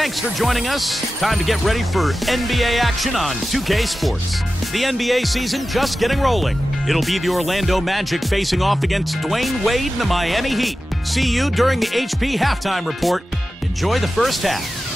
Thanks for joining us. Time to get ready for NBA action on 2K Sports. The NBA season just getting rolling. It'll be the Orlando Magic facing off against Dwayne Wade and the Miami Heat. See you during the HP Halftime Report. Enjoy the first half.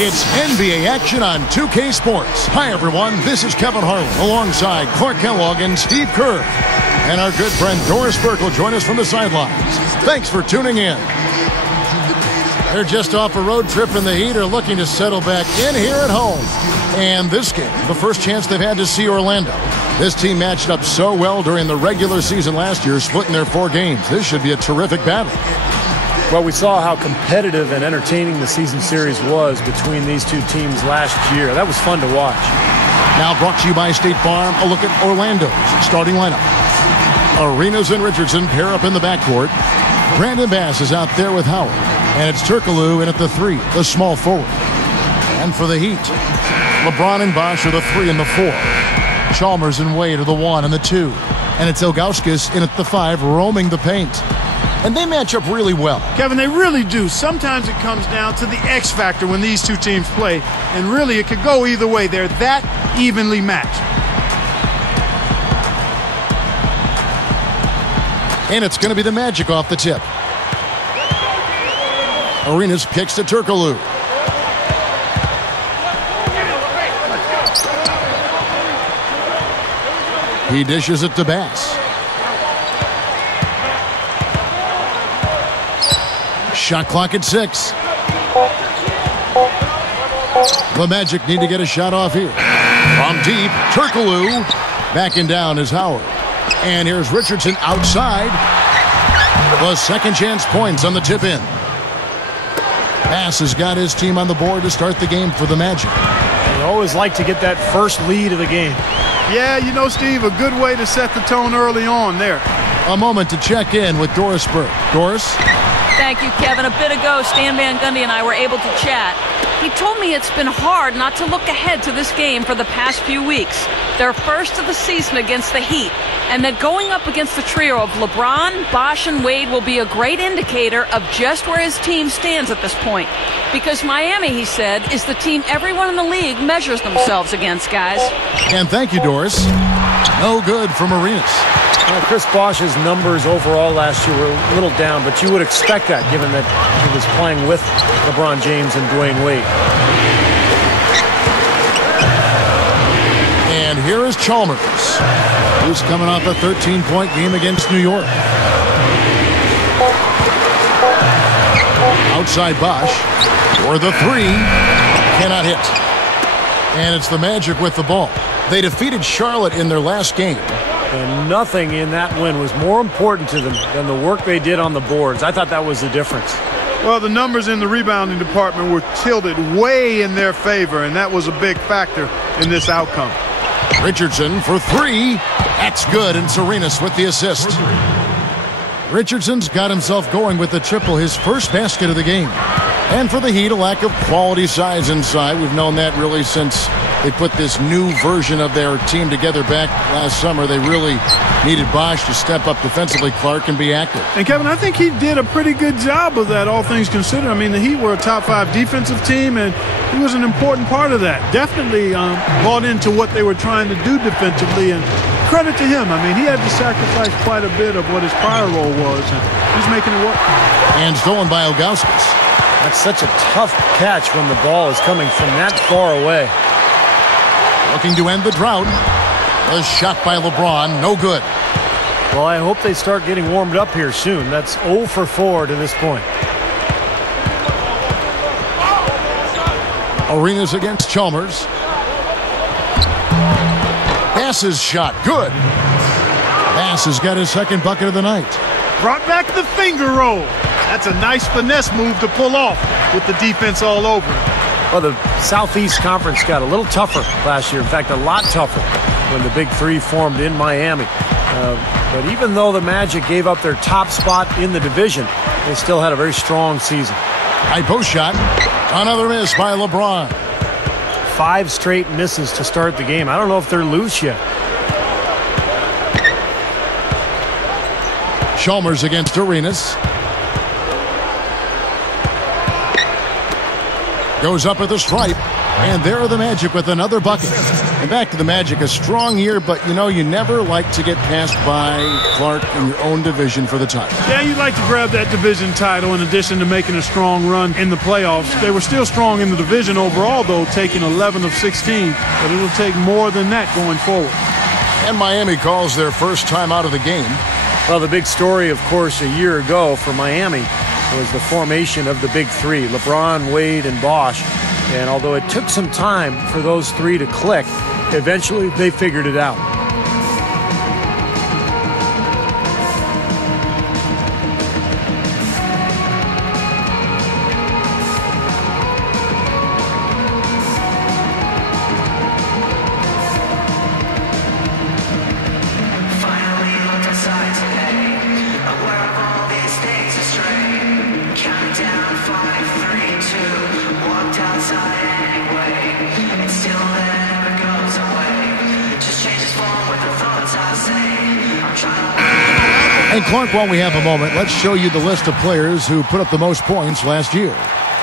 It's NBA action on 2K Sports. Hi, everyone. This is Kevin Harlan alongside Clark Kellogg and Steve Kerr. And our good friend Doris Burke will join us from the sidelines. Thanks for tuning in. They're just off a road trip, and the Heat are looking to settle back in here at home. And this game, the first chance they've had to see Orlando. This team matched up so well during the regular season last year, splitting their 4 games. This should be a terrific battle. Well, we saw how competitive and entertaining the season series was between these two teams last year. That was fun to watch. Now brought to you by State Farm, a look at Orlando's starting lineup. Arenas and Richardson pair up in the backcourt. Brandon Bass is out there with Howard. And it's Turkoglu in at the 3, the small forward. And for the Heat, LeBron and Bosh are the 3 and the 4. Chalmers and Wade are the 1 and the 2. And it's Ilgauskas in at the 5, roaming the paint. And they match up really well. Kevin, they really do. Sometimes it comes down to the X factor when these two teams play. And really, it could go either way. They're that evenly matched. And it's going to be the Magic off the tip. Arenas kicks to Turkoglu. He dishes it to Bass. Shot clock at 6. The Magic need to get a shot off here. From deep, Turkoglu. Backing down is Howard. And here's Richardson outside. The second chance points on the tip in. Bass has got his team on the board to start the game for the Magic. You always like to get that first lead of the game. Yeah, you know, Steve, a good way to set the tone early on there. A moment to check in with Doris Burke. Doris? Thank you, Kevin. A bit ago, Stan Van Gundy and I were able to chat. He told me it's been hard not to look ahead to this game for the past few weeks. Their first of the season against the Heat. And that going up against the trio of LeBron, Bosh, and Wade will be a great indicator of just where his team stands at this point. Because Miami, he said, is the team everyone in the league measures themselves against, guys. And thank you, Doris. No good from Arenas. Well, Chris Bosh's numbers overall last year were a little down, but you would expect that given that he was playing with LeBron James and Dwayne Wade. And here is Chalmers, who's coming off a 13-point game against New York. Outside Bosh, for the 3, cannot hit. And it's the Magic with the ball. They defeated Charlotte in their last game. And nothing in that win was more important to them than the work they did on the boards. I thought that was the difference. Well, the numbers in the rebounding department were tilted way in their favor, and that was a big factor in this outcome. Richardson for 3. That's good, and Arenas with the assist. Richardson's got himself going with the triple, his first basket of the game. And for the Heat, a lack of quality size inside. We've known that really since they put this new version of their team together back last summer. They really needed Bosh to step up defensively, Clark, and be active. And, Kevin, I think he did a pretty good job of that, all things considered. I mean, the Heat were a top-5 defensive team, and he was an important part of that. Definitely bought into what they were trying to do defensively, and credit to him. I mean, he had to sacrifice quite a bit of what his prior role was, and he's making it work. And stolen by Ilgauskas. That's such a tough catch when the ball is coming from that far away. Looking to end the drought. A shot by LeBron, no good. Well, I hope they start getting warmed up here soon. That's 0 for 4 to this point. Arenas against Chalmers. Bass's shot, good. Bass has got his second bucket of the night. Brought back the finger roll. That's a nice finesse move to pull off with the defense all over it. Well, the Southeast Conference got a little tougher last year. In fact, a lot tougher when the Big Three formed in Miami. But even though the Magic gave up their top spot in the division, they still had a very strong season. High post shot. Another miss by LeBron. 5 straight misses to start the game. I don't know if they're loose yet. Chalmers against Arenas. Goes up at the stripe. And there are the Magic with another bucket. And back to the Magic, a strong year, but you know, you never like to get passed by Clark in your own division for the title. Yeah, you'd like to grab that division title in addition to making a strong run in the playoffs. They were still strong in the division overall, though, taking 11 of 16. But it'll take more than that going forward. And Miami calls their first time out of the game. Well, the big story, of course, a year ago for Miami was the formation of the Big Three, LeBron, Wade, and Bosh. And although it took some time for those three to click, eventually they figured it out. And Clark, while we have a moment, let's show you the list of players who put up the most points last year.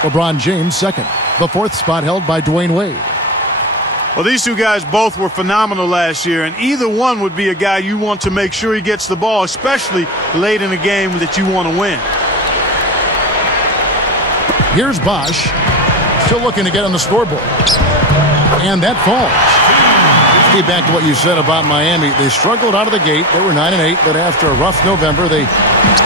LeBron James second. The fourth spot held by Dwayne Wade. Well, these two guys both were phenomenal last year, and either one would be a guy you want to make sure he gets the ball, especially late in a game that you want to win. Here's Bosh, still looking to get on the scoreboard. And that falls. Get back to what you said about Miami. They struggled out of the gate. They were 9-8, but after a rough November, they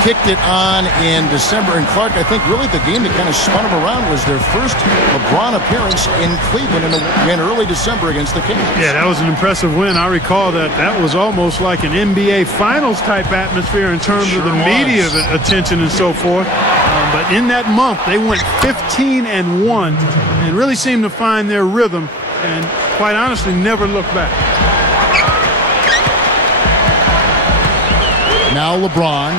kicked it on in December. And Clark, I think really the game that kind of spun them around was their first LeBron appearance in Cleveland in early December against the Kings. Yeah, that was an impressive win. I recall that was almost like an NBA Finals type atmosphere in terms of the media attention and so forth. But in that month, they went 15-1 and really seemed to find their rhythm. And quite honestly, never look back. Now LeBron,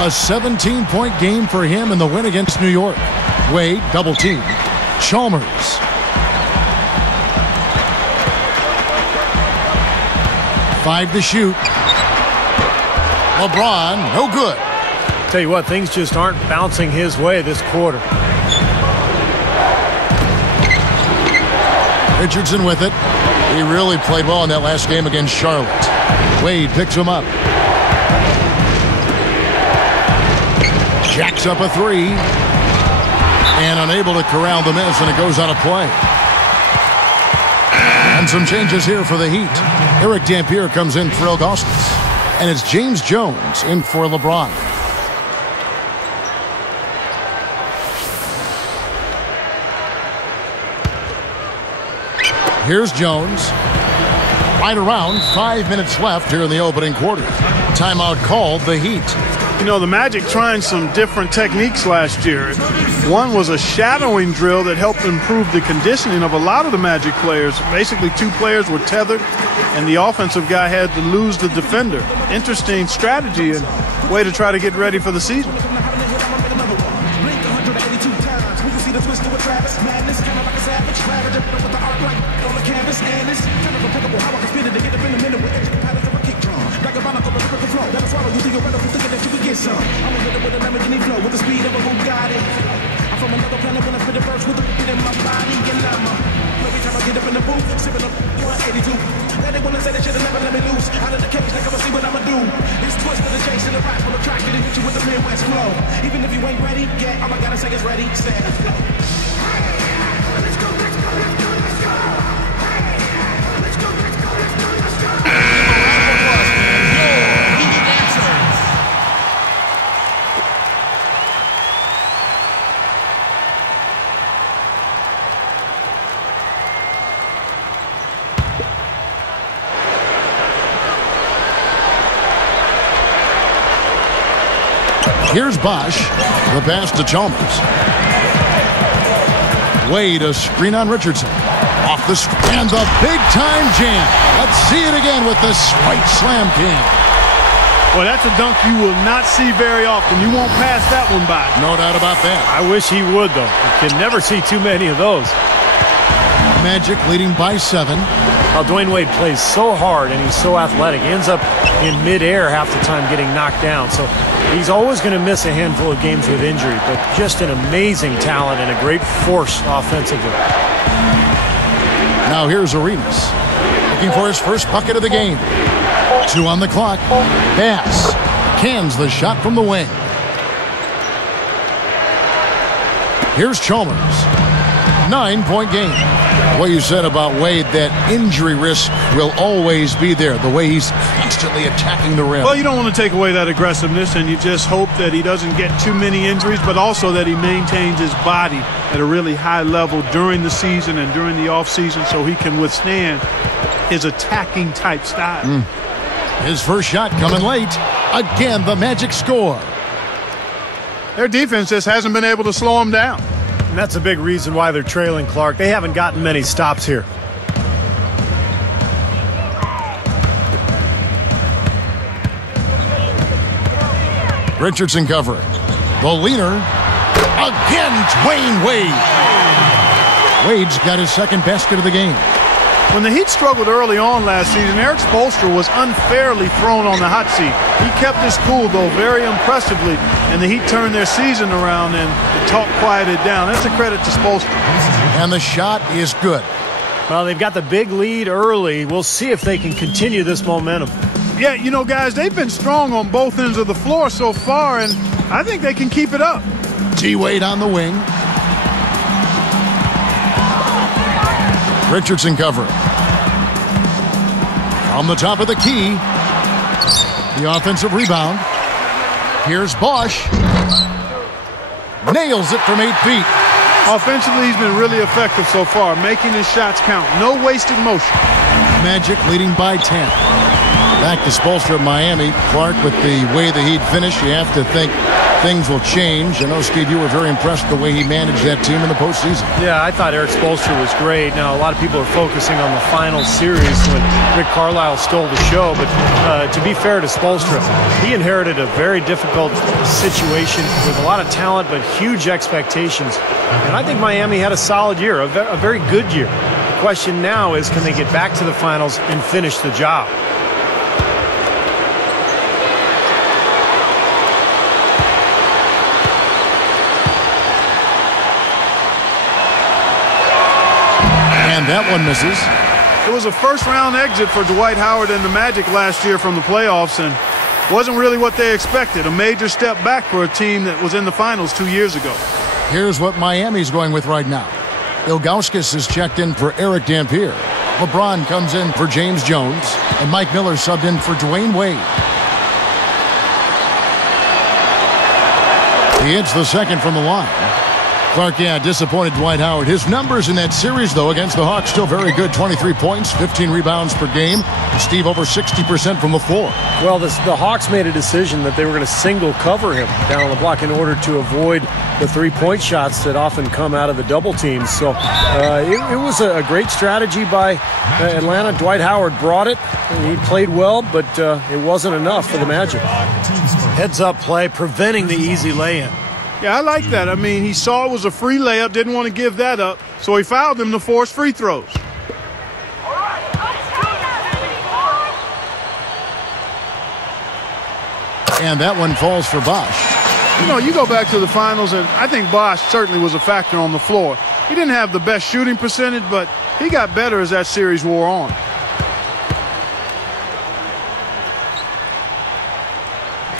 a 17-point game for him in the win against New York. Wade, double team. Chalmers. Five to shoot. LeBron, no good. Tell you what, things just aren't bouncing his way this quarter. Richardson with it. He really played well in that last game against Charlotte. Wade picks him up. Jacks up a three. And unable to corral the miss, and it goes out of play. And some changes here for the Heat. Eric Dampier comes in for Augustus. And it's James Jones in for LeBron. Here's Jones. Right around 5 minutes left here in the opening quarter. Timeout called, the Heat. You know, the Magic trying some different techniques last year. One was a shadowing drill that helped improve the conditioning of a lot of the Magic players. Basically, two players were tethered, and the offensive guy had to lose the defender. Interesting strategy and way to try to get ready for the season. Even if you ain't ready, all I gotta say is ready, set. Let's go, let's go, let's go, let's go. Let's go, let's go, let's go, let's go. Here's Bosch. The pass to Chalmers. Wade, a screen on Richardson. Off the and the big-time jam. Let's see it again with the right slam cam. Well, that's a dunk you will not see very often. You won't pass that one by. No doubt about that. I wish he would, though. You can never see too many of those. Magic leading by 7. Well, Dwayne Wade plays so hard and he's so athletic. He ends up in midair half the time getting knocked down. So he's always going to miss a handful of games with injury, but just an amazing talent and a great force offensively. Now here's Arenas. Looking for his first bucket of the game. 2 on the clock. Bass cans the shot from the wing. Here's Chalmers. 9-point game. What you said about Wade, that injury risk will always be there, the way he's constantly attacking the rim. Well, you don't want to take away that aggressiveness, and you just hope that he doesn't get too many injuries, but also that he maintains his body at a really high level during the season and during the offseason so he can withstand his attacking type style. His first shot coming late. Again, the Magic score. Their defense just hasn't been able to slow him down. And that's a big reason why they're trailing Clark. They haven't gotten many stops here. Richardson covering. The leaner. Again, Dwayne Wade. Wade's got his second basket of the game. When the Heat struggled early on last season, Eric Spoelstra was unfairly thrown on the hot seat. He kept his cool, though, very impressively, and the Heat turned their season around and the talk quieted down. That's a credit to Spoelstra. And the shot is good. Well, they've got the big lead early. We'll see if they can continue this momentum. Yeah, you know, guys, they've been strong on both ends of the floor so far, and I think they can keep it up. T. Wade on the wing. Richardson covering. From the top of the key. The offensive rebound. Here's Bosch. Nails it from 8 feet. Offensively, he's been really effective so far, making his shots count. No wasted motion. Magic leading by 10. Back to Spoelstra of Miami. Clark, with the way the Heat finished, you have to think things will change. I know, Steve, you were very impressed with the way he managed that team in the postseason. Yeah, I thought Eric Spoelstra was great. Now, a lot of people are focusing on the final series when Rick Carlisle stole the show, but to be fair to Spoelstra, he inherited a very difficult situation with a lot of talent but huge expectations. And I think Miami had a solid year, a very good year. The question now is, can they get back to the finals and finish the job? And that one misses. It was a first-round exit for Dwight Howard and the Magic last year from the playoffs, and wasn't really what they expected. A major step back for a team that was in the finals 2 years ago. Here's what Miami's going with right now. Ilgauskas is checked in for Eric Dampier. LeBron comes in for James Jones. And Mike Miller subbed in for Dwayne Wade. He hits the second from the line. Clark, yeah, disappointed Dwight Howard. His numbers in that series, though, against the Hawks, still very good. 23 points, 15 rebounds per game. Steve, over 60% from the floor. Well, the Hawks made a decision that they were going to single cover him down on the block in order to avoid the three-point shots that often come out of the double teams. So it was a great strategy by Atlanta. Dwight Howard brought it. He played well, but it wasn't enough for the Magic. Heads-up play, preventing the easy lay-in. Yeah, I like that. I mean, he saw it was a free layup, didn't want to give that up, so he fouled him to force free throws. And that one falls for Bosch. You know, you go back to the finals, and I think Bosch certainly was a factor on the floor. He didn't have the best shooting percentage, but he got better as that series wore on.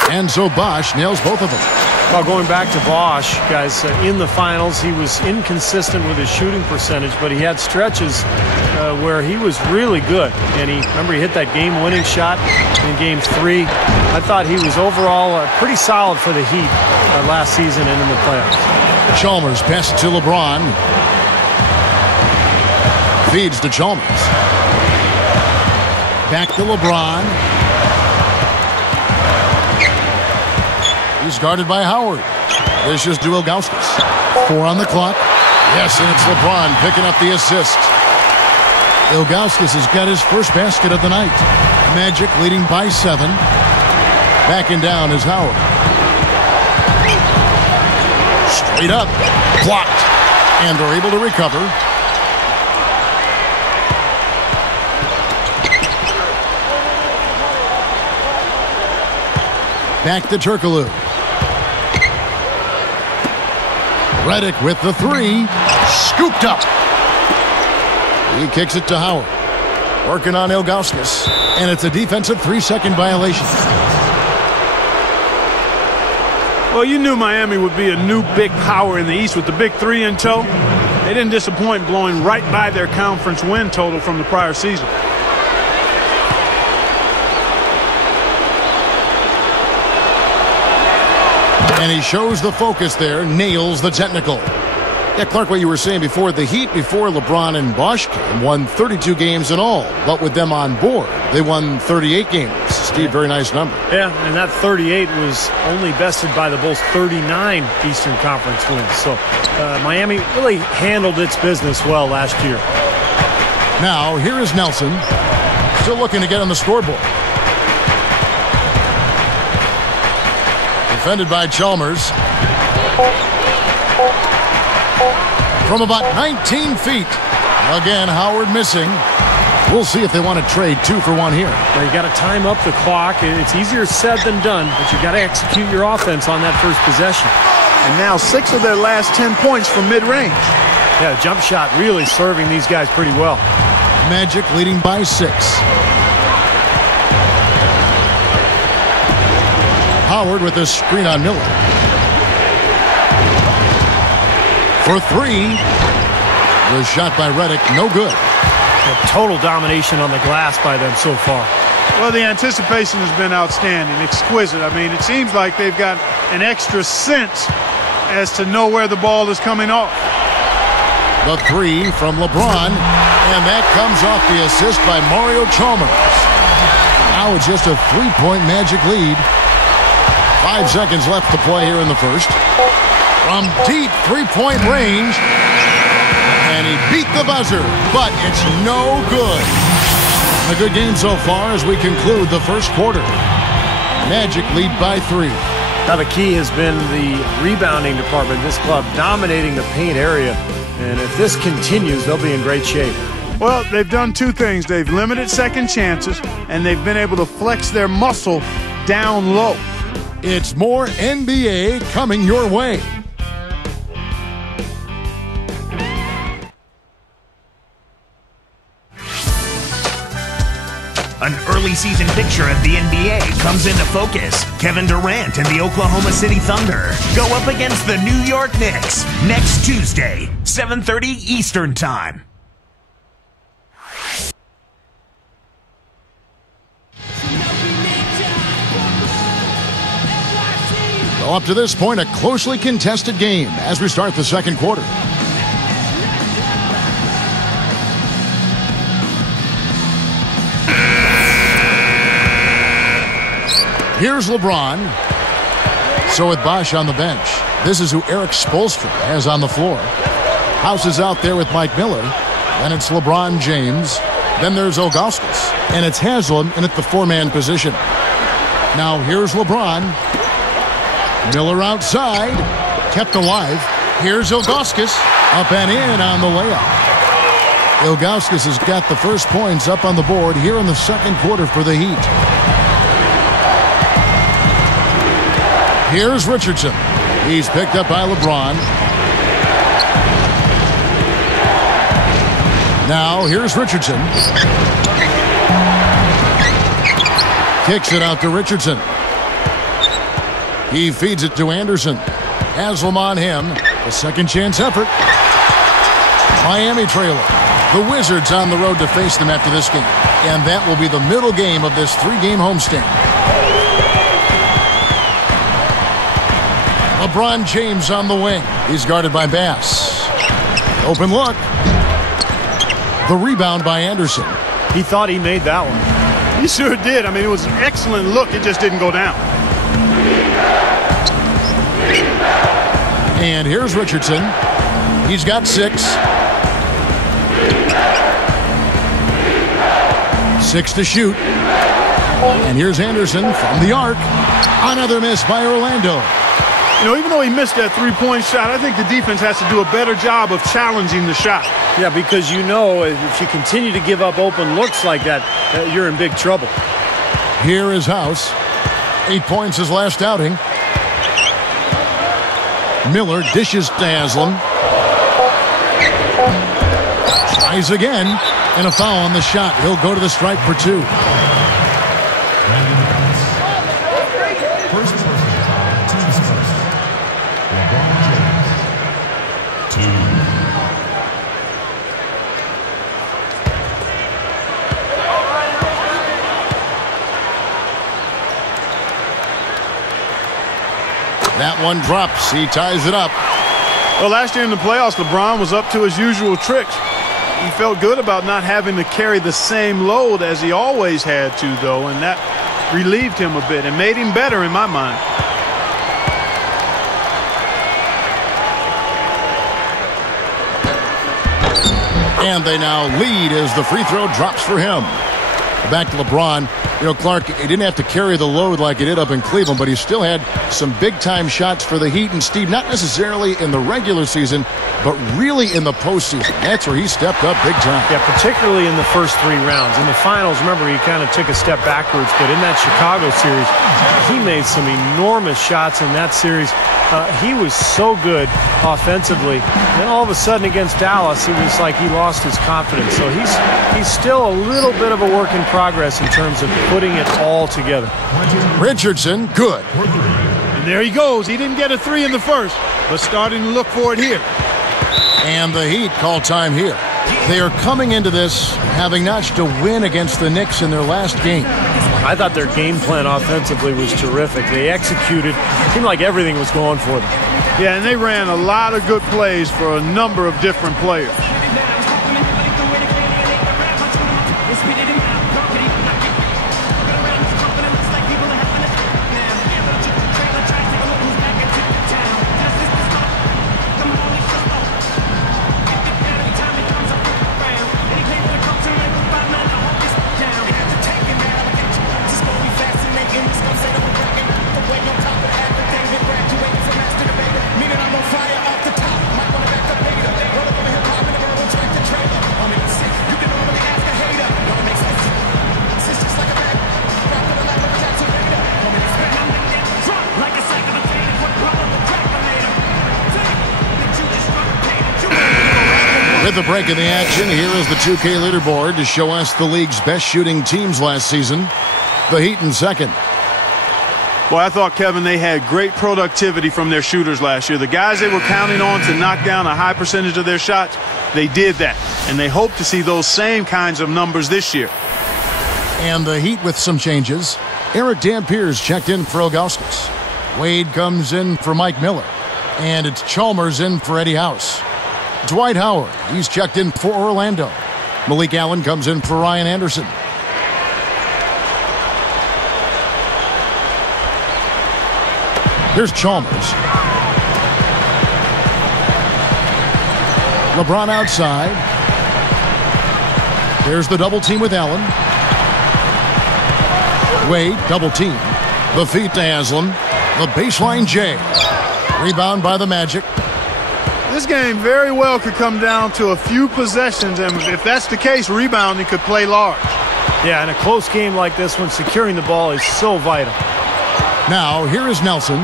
And so Bosch nails both of them. Well, going back to Bosch, guys, in the finals, he was inconsistent with his shooting percentage, but he had stretches where he was really good. And remember, he hit that game-winning shot in Game 3. I thought he was overall pretty solid for the Heat last season and in the playoffs. Chalmers passes to LeBron. Feeds to Chalmers. Back to LeBron. He's guarded by Howard. Vicious to Ilgauskas. 4 on the clock. Yes, and it's LeBron picking up the assist. Ilgauskas has got his first basket of the night. Magic leading by 7. Backing down is Howard. Straight up. Blocked. And they're able to recover. Back to Turkoglu. Redick with the 3. Scooped up. He kicks it to Howard. Working on Ilgauskas. And it's a defensive 3-second violation. Well, you knew Miami would be a new big power in the East with the big 3 in tow. They didn't disappoint, blowing right by their conference win total from the prior season. And he shows the focus there, nails the technical. Yeah, Clark, what you were saying before, the Heat before LeBron and Bosh came won 32 games in all. But with them on board, they won 38 games. Steve, very nice number. Yeah, and that 38 was only bested by the Bulls' 39 Eastern Conference wins. So Miami really handled its business well last year. Now, here is Nelson, still looking to get on the scoreboard. Defended by Chalmers. From about 19 feet. Again, Howard missing. We'll see if they want to trade 2 for 1 here. Well, you got to time up the clock. It's easier said than done, but you got to execute your offense on that first possession. And now 6 of their last 10 points from mid-range. Yeah, jump shot really serving these guys pretty well. Magic leading by 6. Howard with a screen on Miller. For 3. The shot by Redick, no good. Total domination on the glass by them so far. Well, the anticipation has been outstanding, exquisite. I mean, it seems like they've got an extra sense as to know where the ball is coming off. The 3 from LeBron, and that comes off the assist by Mario Chalmers. Now it's just a 3-point Magic lead. 5 seconds left to play here in the first. From deep 3-point range. And he beat the buzzer, but it's no good. A good game so far as we conclude the first quarter. Magic lead by 3. Now the key has been the rebounding department. This club dominating the paint area. And if this continues, they'll be in great shape. Well, they've done 2 things. They've limited second chances, and they've been able to flex their muscle down low. It's more NBA coming your way. An early season picture of the NBA comes into focus. Kevin Durant and the Oklahoma City Thunder go up against the New York Knicks next Tuesday, 7:30 Eastern Time. Well, up to this point, a closely contested game as we start the second quarter. Here's LeBron. So with Bosh on the bench, this is who Eric Spoelstra has on the floor. House is out there with Mike Miller. Then it's LeBron James. Then there's Ilgauskas. And it's Haslam in at the 4-man position. Now here's LeBron. Miller outside. Kept alive. Here's Ilgauskas. Up and in on the layup. Ilgauskas has got the first points up on the board here in the second quarter for the Heat. Here's Richardson. He's picked up by LeBron. Now here's Richardson. Kicks it out to Richardson. He feeds it to Anderson. Haslam on him. A second chance effort. Miami trailer. The Wizards on the road to face them after this game. And that will be the middle game of this 3-game homestand. LeBron James on the wing. He's guarded by Bass. Open look. The rebound by Anderson. He thought he made that one. He sure did. I mean, it was an excellent look. It just didn't go down. And here's Richardson. He's got 6. 6 to shoot. And here's Anderson from the arc. Another miss by Orlando. You know, even though he missed that three-point shot, I think the defense has to do a better job of challenging the shot. Yeah, because you know if you continue to give up open looks like that, you're in big trouble. Here is House. 8 points his last outing. Miller dishes to Haslam. Tries again. And a foul on the shot. He'll go to the stripe for 2. That one drops. He ties it up. Well, last year in the playoffs, LeBron was up to his usual tricks. He felt good about not having to carry the same load as he always had to, though, and that relieved him a bit and made him better in my mind. And they now lead as the free throw drops for him. Back to LeBron. You know, Clark, he didn't have to carry the load like he did up in Cleveland, but he still had some big-time shots for the Heat. And, Steve, not necessarily in the regular season, but really in the postseason. That's where he stepped up big time. Yeah, particularly in the first 3 rounds. In the finals, remember, he kind of took a step backwards, but in that Chicago series, he made some enormous shots in that series. He was so good offensively. Then all of a sudden against Dallas, he was like he lost his confidence. So he's still a little bit of a work in progress in terms of putting it all together. Richardson, good. And there he goes. He didn't get a 3 in the first, but starting to look for it here. And the Heat call time here. They are coming into this having notched a win against the Knicks in their last game. I thought their game plan offensively was terrific. They executed. It seemed like everything was going for them. Yeah, and they ran a lot of good plays for a number of different players. With the break in the action, here is the 2K leaderboard to show us the league's best shooting teams last season. The Heat in second. Well, I thought, Kevin, they had great productivity from their shooters last year. The guys they were counting on to knock down a high percentage of their shots, they did that. And they hope to see those same kinds of numbers this year. And the Heat with some changes. Eric Dampier's checked in for Augustus. Wade comes in for Mike Miller. And it's Chalmers in for Eddie House. Dwight Howard, he's checked in for Orlando. Malik Allen comes in for Ryan Anderson. Here's Chalmers. LeBron outside. There's the double team with Allen. Wade, double team. The feet to Haslam. The baseline J. Rebound by the Magic. This game very well could come down to a few possessions, and if that's the case, rebounding could play large. Yeah, in a close game like this one, securing the ball is so vital. Now, here is Nelson.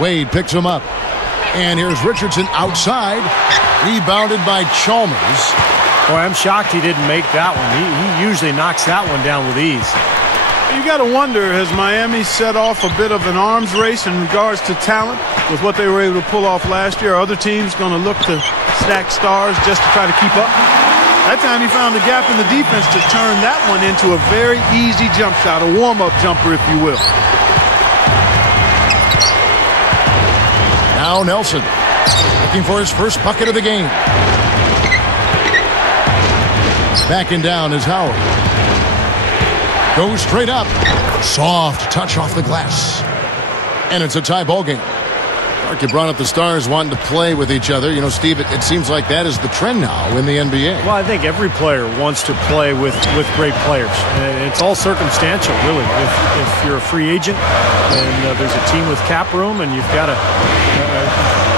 Wade picks him up. And here's Richardson outside. Rebounded by Chalmers. Boy, I'm shocked he didn't make that one. He usually knocks that one down with ease. You got to wonder, has Miami set off a bit of an arms race in regards to talent with what they were able to pull off last year? Are other teams going to look to stack stars just to try to keep up? That time he found a gap in the defense to turn that one into a very easy jump shot, a warm-up jumper, if you will. Now Nelson looking for his first bucket of the game. Backing down is Howard. Goes straight up. Soft touch off the glass. And it's a tie ball game. Mark, you brought up the stars wanting to play with each other. You know, Steve, it seems like that is the trend now in the NBA. Well, I think every player wants to play with great players. It's all circumstantial, really. If you're a free agent and there's a team with cap room and you've got a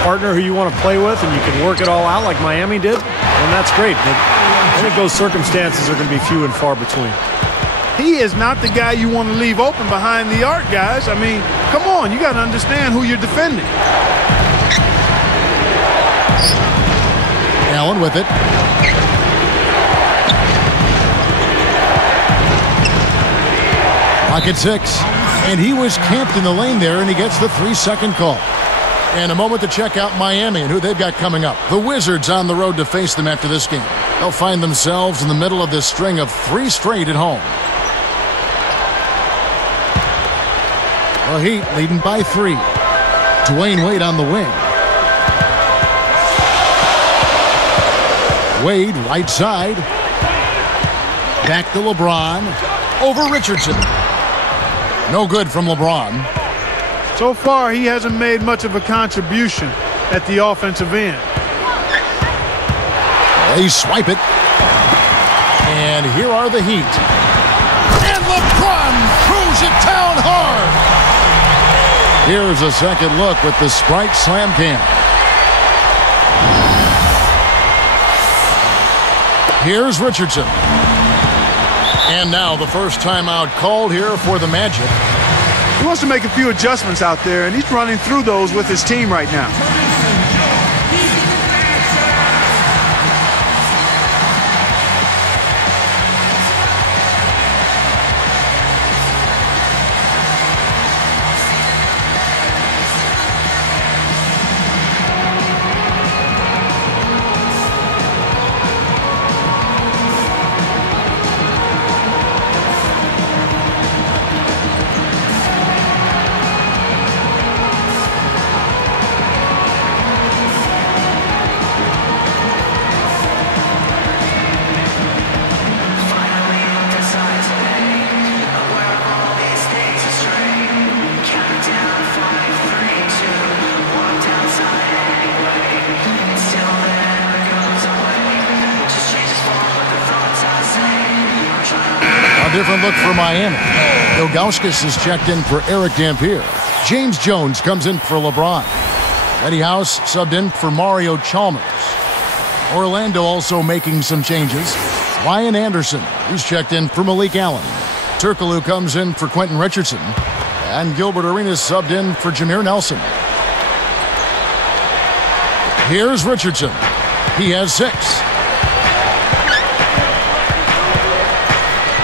partner who you want to play with and you can work it all out like Miami did, then that's great. But I think those circumstances are going to be few and far between. He is not the guy you want to leave open behind the arc, guys. I mean, come on, you got to understand who you're defending. Allen with it. Pocket 6. And he was camped in the lane there, and he gets the 3-second call. And a moment to check out Miami and who they've got coming up. The Wizards on the road to face them after this game. They'll find themselves in the middle of this string of 3 straight at home. The Heat leading by 3. Dwayne Wade on the wing. Wade right side. Back to LeBron. Over Richardson. No good from LeBron. So far, he hasn't made much of a contribution at the offensive end. They swipe it. And here are the Heat. And LeBron throws it down hard. Here's a second look with the Sprite Slam Cam. Here's Richardson. And now the first timeout called here for the Magic. He wants to make a few adjustments out there, and he's running through those with his team right now. Different look for Miami. Ilgauskas is checked in for Eric Dampier. James Jones comes in for LeBron. Eddie House subbed in for Mario Chalmers. Orlando also making some changes. Ryan Anderson, who's checked in for Malik Allen. Turkoglu comes in for Quentin Richardson. And Gilbert Arenas subbed in for Jameer Nelson. Here's Richardson. He has 6.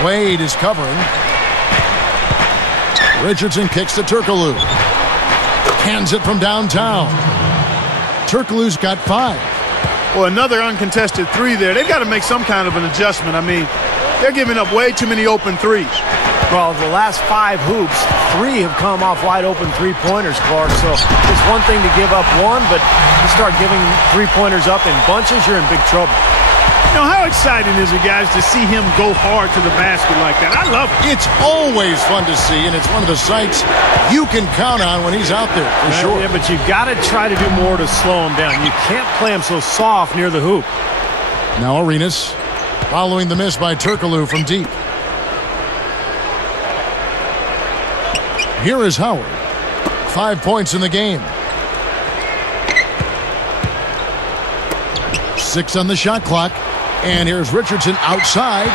Wade is covering. Richardson kicks to Turkoglu. Hands it from downtown. Turkoglu's got 5. Well, another uncontested 3 there. They've got to make some kind of an adjustment. I mean, they're giving up way too many open 3s. Well, the last 5 hoops, 3 have come off wide open 3-pointers, Clark. So it's one thing to give up 1, but you start giving 3-pointers up in bunches, you're in big trouble. You know, how exciting is it, guys, to see him go hard to the basket like that? I love it. It's always fun to see, and it's one of the sights you can count on when he's out there, for sure. Yeah, but you've got to try to do more to slow him down. You can't play him so soft near the hoop. Now Arenas, following the miss by Turkoglu from deep. Here is Howard. 5 points in the game. 6 on the shot clock. And here's Richardson outside.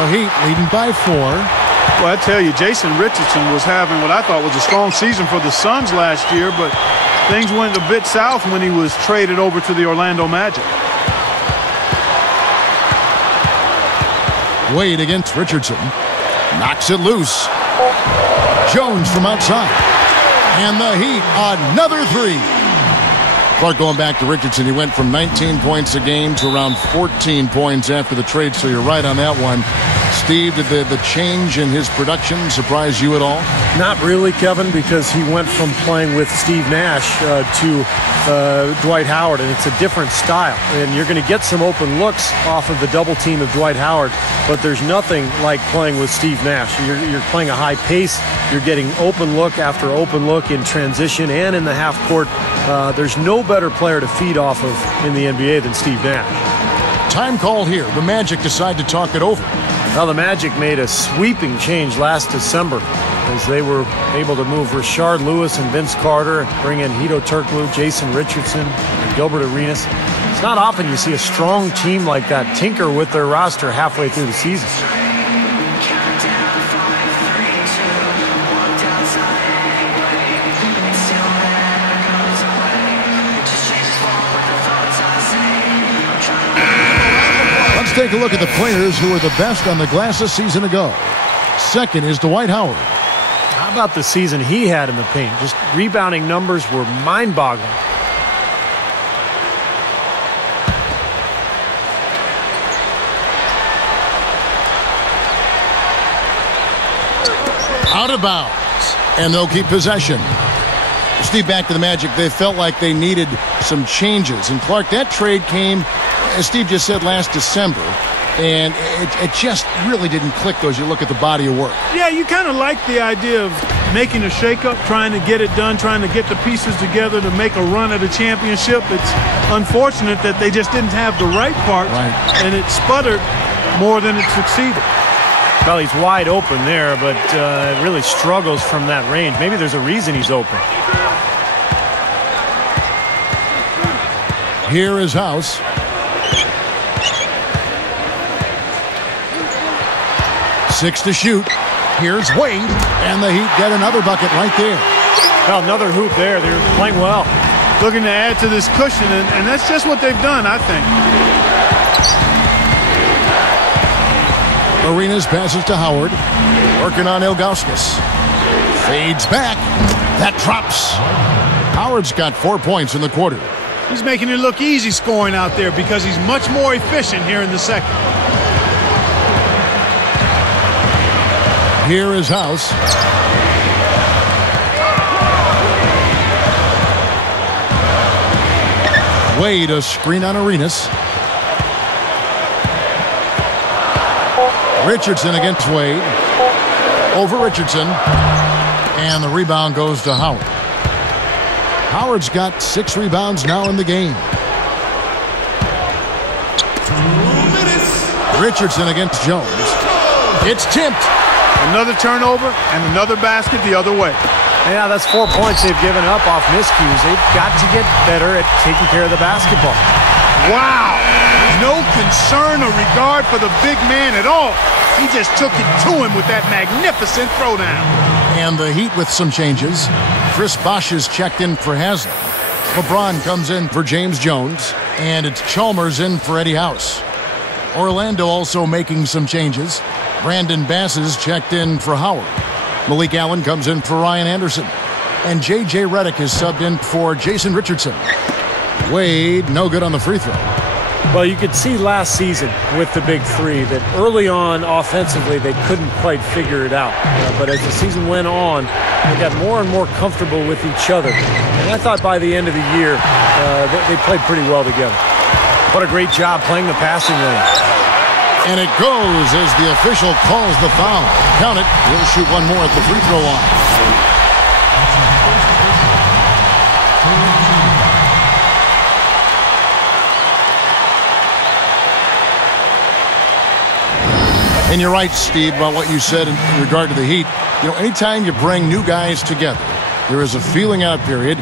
The Heat leading by 4. Well, I tell you, Jason Richardson was having what I thought was a strong season for the Suns last year, but things went a bit south when he was traded over to the Orlando Magic. Wade against Richardson. Knocks it loose. Jones from outside. And the Heat, another 3. Clark, going back to Richardson, he went from 19 points a game to around 14 points after the trade, so you're right on that one. Steve, did the change in his production surprise you at all? Not really, Kevin, because he went from playing with Steve Nash to Dwight Howard, and it's a different style. And you're going to get some open looks off of the double team of Dwight Howard, but there's nothing like playing with Steve Nash. You're playing a high pace. You're getting open look after open look in transition and in the half court. There's no better player to feed off of in the NBA than Steve Nash. Time call here. The Magic decide to talk it over. Well, the Magic made a sweeping change last December as they were able to move Rashard Lewis and Vince Carter, bring in Hedo Turkoglu, Jason Richardson, and Gilbert Arenas. It's not often you see a strong team like that tinker with their roster halfway through the season. Take a look at the players who were the best on the glass a season ago. Second is Dwight Howard. How about the season he had in the paint? Just rebounding numbers were mind-boggling. Out of bounds, and they'll keep possession. Steve, back to the Magic. They felt like they needed some changes. And Clark, that trade came, as Steve just said, last December, and it just really didn't click as you look at the body of work. Yeah, you kind of like the idea of making a shakeup, trying to get it done, trying to get the pieces together to make a run at a championship. It's unfortunate that they just didn't have the right parts, and it sputtered more than it succeeded. Well, he's wide open there, but really struggles from that range. Maybe there's a reason he's open. Here is House. Six to shoot. Here's Wade, and the Heat get another bucket right there. Well, another hoop there. They're playing well. Looking to add to this cushion, and that's just what they've done, I think. Arenas passes to Howard. Working on Ilgauskas. Fades back. That drops. Howard's got 4 points in the quarter. He's making it look easy scoring out there because he's much more efficient here in the second. Here is House. Wade, a screen on Arenas. Richardson against Wade. Over Richardson. And the rebound goes to Howard. Howard's got 6 rebounds now in the game. Richardson against Jones. It's tipped. Another turnover and another basket the other way. Yeah, that's 4 points they've given up off miscues. They've got to get better at taking care of the basketball. Wow. No concern or regard for the big man at all. He just took it to him with that magnificent throwdown. And the Heat with some changes. Chris Bosh is checked in for Haslem. LeBron comes in for James Jones. And it's Chalmers in for Eddie House. Orlando also making some changes. Brandon Bass is checked in for Howard. Malik Allen comes in for Ryan Anderson. And J.J. Redick is subbed in for Jason Richardson. Wade, no good on the free throw. Well, you could see last season with the big three that early on offensively they couldn't quite figure it out. But as the season went on, they got more and more comfortable with each other. And I thought by the end of the year, they played pretty well together. What a great job playing the passing lane. And it goes as the official calls the foul. Count it. He'll shoot one more at the free throw line. And you're right, Steve, about what you said in regard to the Heat. You know, anytime you bring new guys together, there is a feeling out period.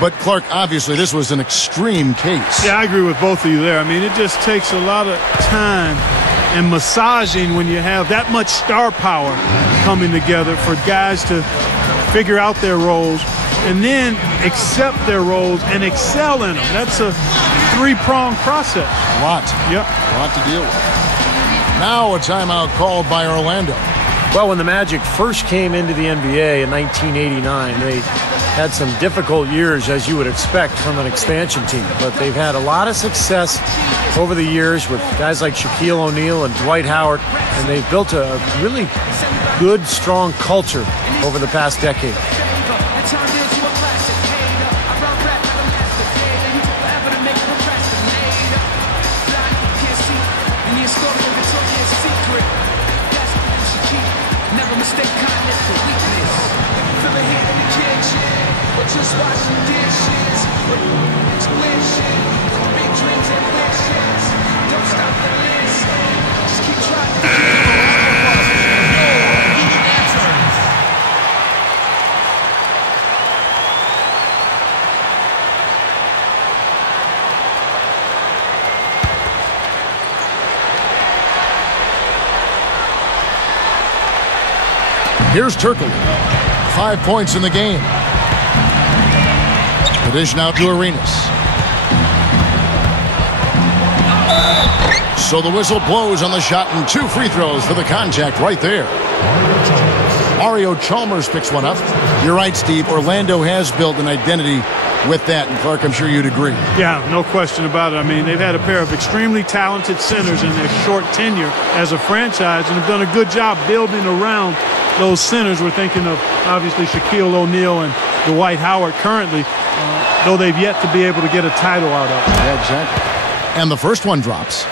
But, Clark, obviously this was an extreme case. Yeah, I agree with both of you there. I mean, it just takes a lot of time and massaging when you have that much star power coming together for guys to figure out their roles and then accept their roles and excel in them. That's a three-pronged process. A lot. Yep. A lot to deal with. Now a timeout called by Orlando. Well, when the Magic first came into the NBA in 1989, they had some difficult years, as you would expect from an expansion team. But they've had a lot of success over the years with guys like Shaquille O'Neal and Dwight Howard, and they've built a really good, strong culture over the past decade. Just wash the dishes. Big dreams and wishes. Don't stop the list. Just keep trying. Here's Turkle. 5 points in the game. The dish now to Arenas. So the whistle blows on the shot and 2 free throws for the contact right there. Mario Chalmers picks one up. You're right, Steve. Orlando has built an identity with that, and Clark, I'm sure you'd agree. Yeah, no question about it. I mean, they've had a pair of extremely talented centers in their short tenure as a franchise and have done a good job building around those centers. We're thinking of, obviously, Shaquille O'Neal and Dwight Howard currently, though they've yet to be able to get a title out of it. Yeah, exactly. And the first one drops.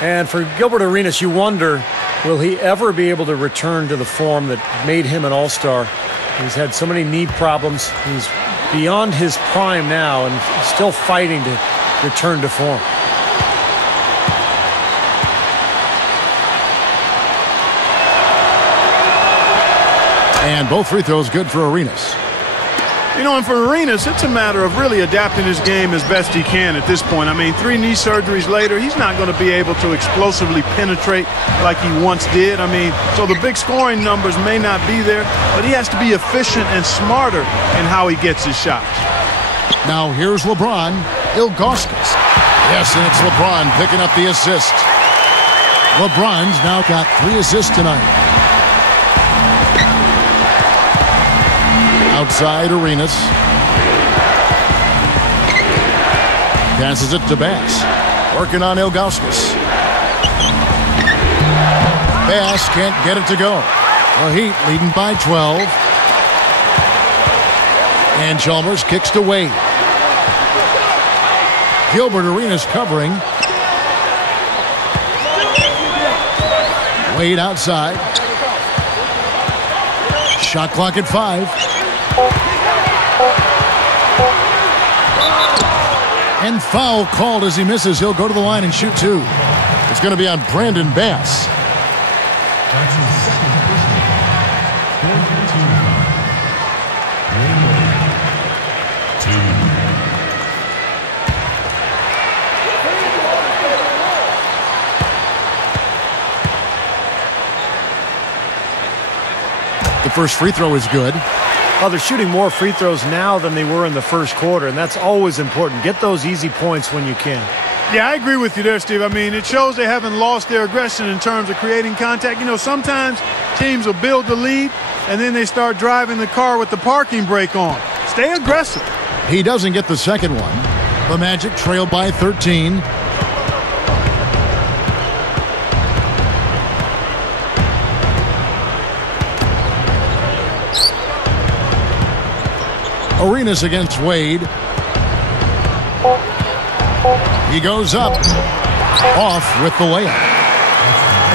And for Gilbert Arenas, you wonder, will he ever be able to return to the form that made him an all-star? He's had so many knee problems. He's beyond his prime now and still fighting to return to form. And both free throws good for Arenas. You know, and for Arenas, it's a matter of really adapting his game as best he can at this point. I mean, 3 knee surgeries later, he's not going to be able to explosively penetrate like he once did. I mean, so the big scoring numbers may not be there, but he has to be efficient and smarter in how he gets his shots. Now here's LeBron Ilgauskas. Yes, and it's LeBron picking up the assist. LeBron's now got 3 assists tonight. Outside Arenas. Passes it to Bass. Working on Ilgauskas. Bass can't get it to go. The Heat leading by 12. And Chalmers kicks to Wade. Gilbert Arenas covering. Wade outside. Shot clock at 5. And foul called as he misses. He'll go to the line and shoot 2. It's going to be on Brandon Bass. The first free throw is good. Well, they're shooting more free throws now than they were in the first quarter, and that's always important. Get those easy points when you can. Yeah, I agree with you there, Steve. I mean, it shows they haven't lost their aggression in terms of creating contact. You know, sometimes teams will build the lead, and then they start driving the car with the parking brake on. Stay aggressive. He doesn't get the second one. The Magic trail by 13. Arenas against Wade. He goes up, off with the layup.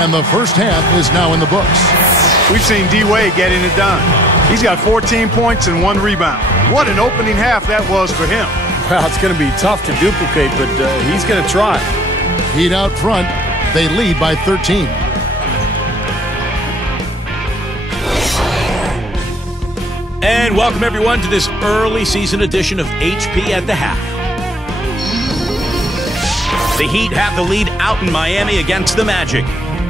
And the first half is now in the books. We've seen D. Wade getting it done. He's got 14 points and 1 rebound. What an opening half that was for him. Well, it's going to be tough to duplicate, but he's going to try. Heat out front. They lead by 13. And welcome, everyone, to this early season edition of HP at the Half. The Heat have the lead out in Miami against the Magic.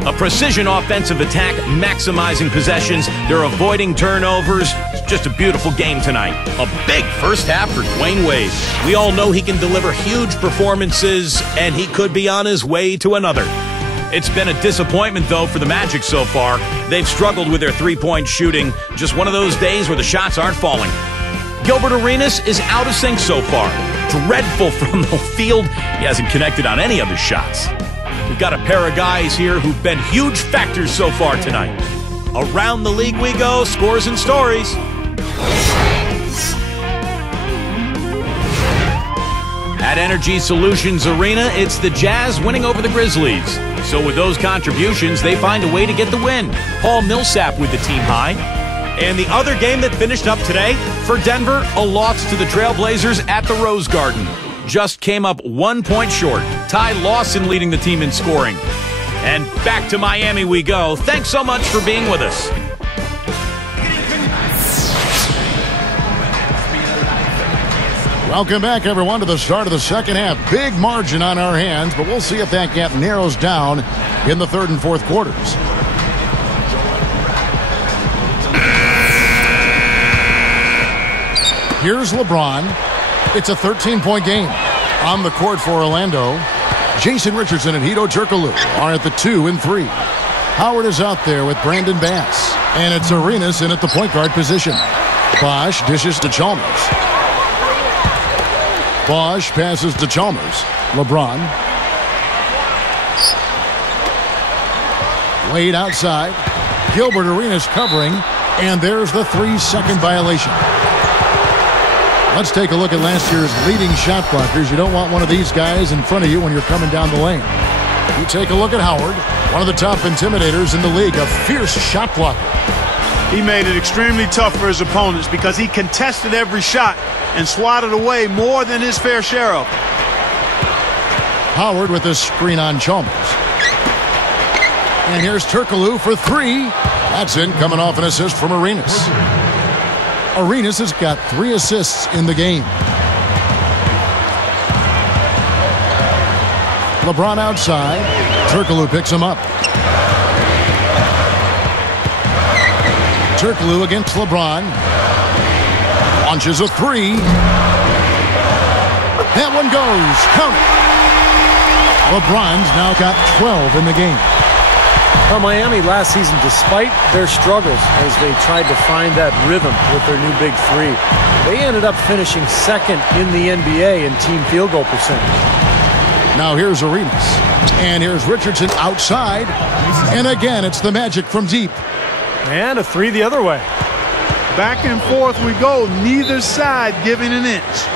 A precision offensive attack, maximizing possessions. They're avoiding turnovers. It's just a beautiful game tonight. A big first half for Dwayne Wade. We all know he can deliver huge performances, and he could be on his way to another. It's been a disappointment, though, for the Magic so far. They've struggled with their three-point shooting. Just one of those days where the shots aren't falling. Gilbert Arenas is out of sync so far. Dreadful from the field. He hasn't connected on any of his shots. We've got a pair of guys here who've been huge factors so far tonight. Around the league we go, scores and stories. At Energy Solutions Arena, it's the Jazz winning over the Grizzlies. So with those contributions, they find a way to get the win. Paul Millsap with the team high. And the other game that finished up today, for Denver, a loss to the Trailblazers at the Rose Garden. Just came up 1 point short. Ty Lawson leading the team in scoring. And back to Miami we go. Thanks so much for being with us. Welcome back, everyone, to the start of the second half. Big margin on our hands, but we'll see if that gap narrows down in the third and fourth quarters. Here's LeBron. It's a 13-point game. On the court for Orlando, Jason Richardson and Hedo Turkoglu are at the 2 and 3. Howard is out there with Brandon Bass. And it's Arenas in at the point guard position. Bosch dishes to Chalmers. Bosch passes to Chalmers. LeBron. Wade outside. Gilbert Arenas covering. And there's the 3-second violation. Let's take a look at last year's leading shot blockers. You don't want one of these guys in front of you when you're coming down the lane. You take a look at Howard, one of the top intimidators in the league, a fierce shot blocker. He made it extremely tough for his opponents because he contested every shot and swatted away more than his fair share of. Howard with this screen on Chalmers. And here's Turkoglu for 3. That's in, coming off an assist from Arenas. Arenas has got 3 assists in the game. LeBron outside. Turkoglu picks him up. Turkoglu against LeBron. Launches a 3. That one goes. Count it. LeBron's now got 12 in the game. Well, Miami last season, despite their struggles as they tried to find that rhythm with their new big 3, they ended up finishing second in the NBA in team field goal percentage. Now here's Arenas. And here's Richardson outside. And again, it's the Magic from deep. And a 3 the other way. Back and forth we go, neither side giving an inch.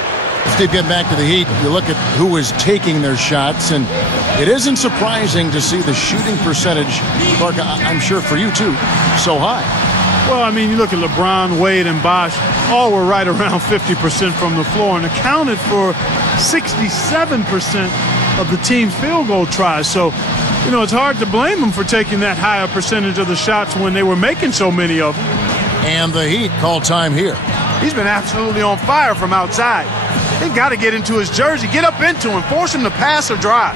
Steve, getting back to the Heat, you look at who is taking their shots, and it isn't surprising to see the shooting percentage, Clark, I'm sure for you too, so high. Well, I mean, you look at LeBron, Wade, and Bosch, all were right around 50% from the floor and accounted for 67% of the team's field goal tries. So, you know, it's hard to blame them for taking that higher percentage of the shots when they were making so many of them. And the Heat call time here. He's been absolutely on fire from outside. They've got to get into his jersey, get up into him, force him to pass or drive.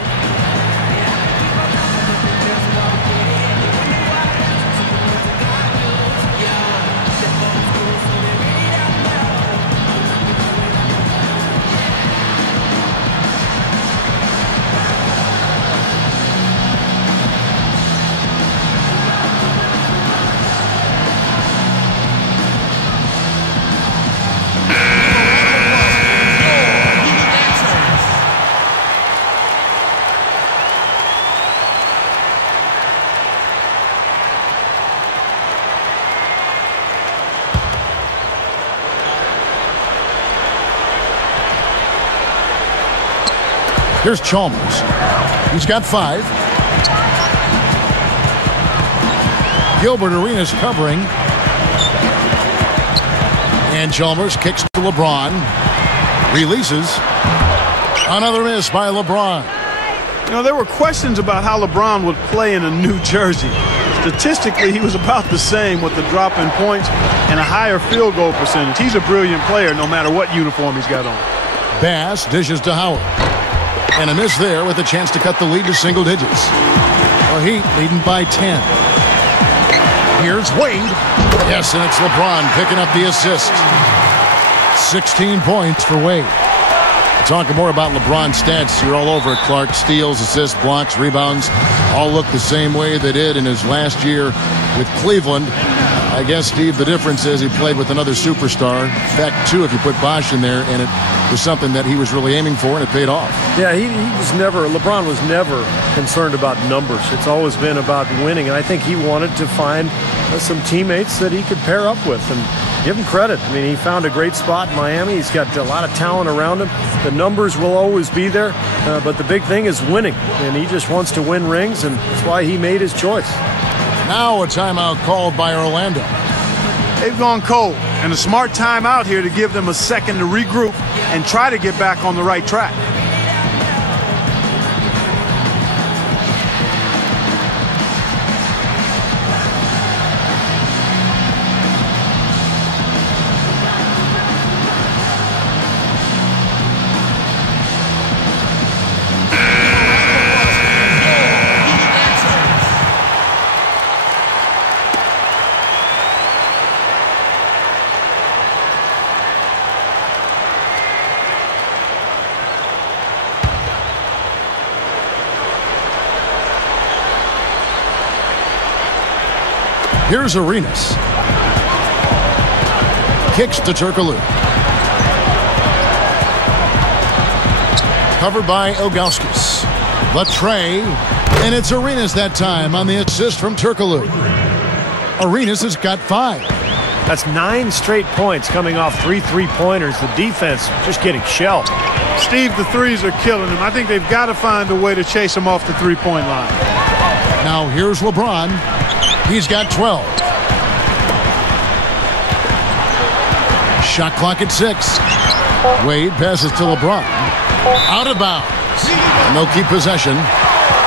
Here's Chalmers. He's got 5. Gilbert Arenas covering. And Chalmers kicks to LeBron. Releases. Another miss by LeBron. You know, there were questions about how LeBron would play in a new jersey. Statistically, he was about the same with the drop in points and a higher field goal percentage. He's a brilliant player no matter what uniform he's got on. Bass dishes to Howard. And a miss there with a chance to cut the lead to single digits. The Heat leading by 10. Here's Wade. Yes, and it's LeBron picking up the assist. 16 points for Wade. Talking more about LeBron's stats, you're all over it, Clark. Steals, assists, blocks, rebounds, all look the same way they did in his last year with Cleveland. I guess, Steve, the difference is he played with another superstar. In fact, two, if you put Bosch in there, and it was something that he was really aiming for, and it paid off. Yeah, LeBron was never concerned about numbers. It's always been about winning, and I think he wanted to find some teammates that he could pair up with, and give him credit. I mean, he found a great spot in Miami. He's got a lot of talent around him. The numbers will always be there, but the big thing is winning, and he just wants to win rings, and that's why he made his choice. Now a timeout called by Orlando. They've gone cold, and a smart timeout here to give them a second to regroup and try to get back on the right track. Here's Arenas. Kicks to Turkoglu. Covered by Ilgauskas. Latre. And it's Arenas that time on the assist from Turkoglu. Arenas has got 5. That's 9 straight points coming off 3 3-pointers. The defense just getting shelled. Steve, the threes are killing him. I think they've got to find a way to chase him off the three-point line. Now here's LeBron. He's got 12. Shot clock at 6. Wade passes to LeBron. Out of bounds. And they'll keep possession.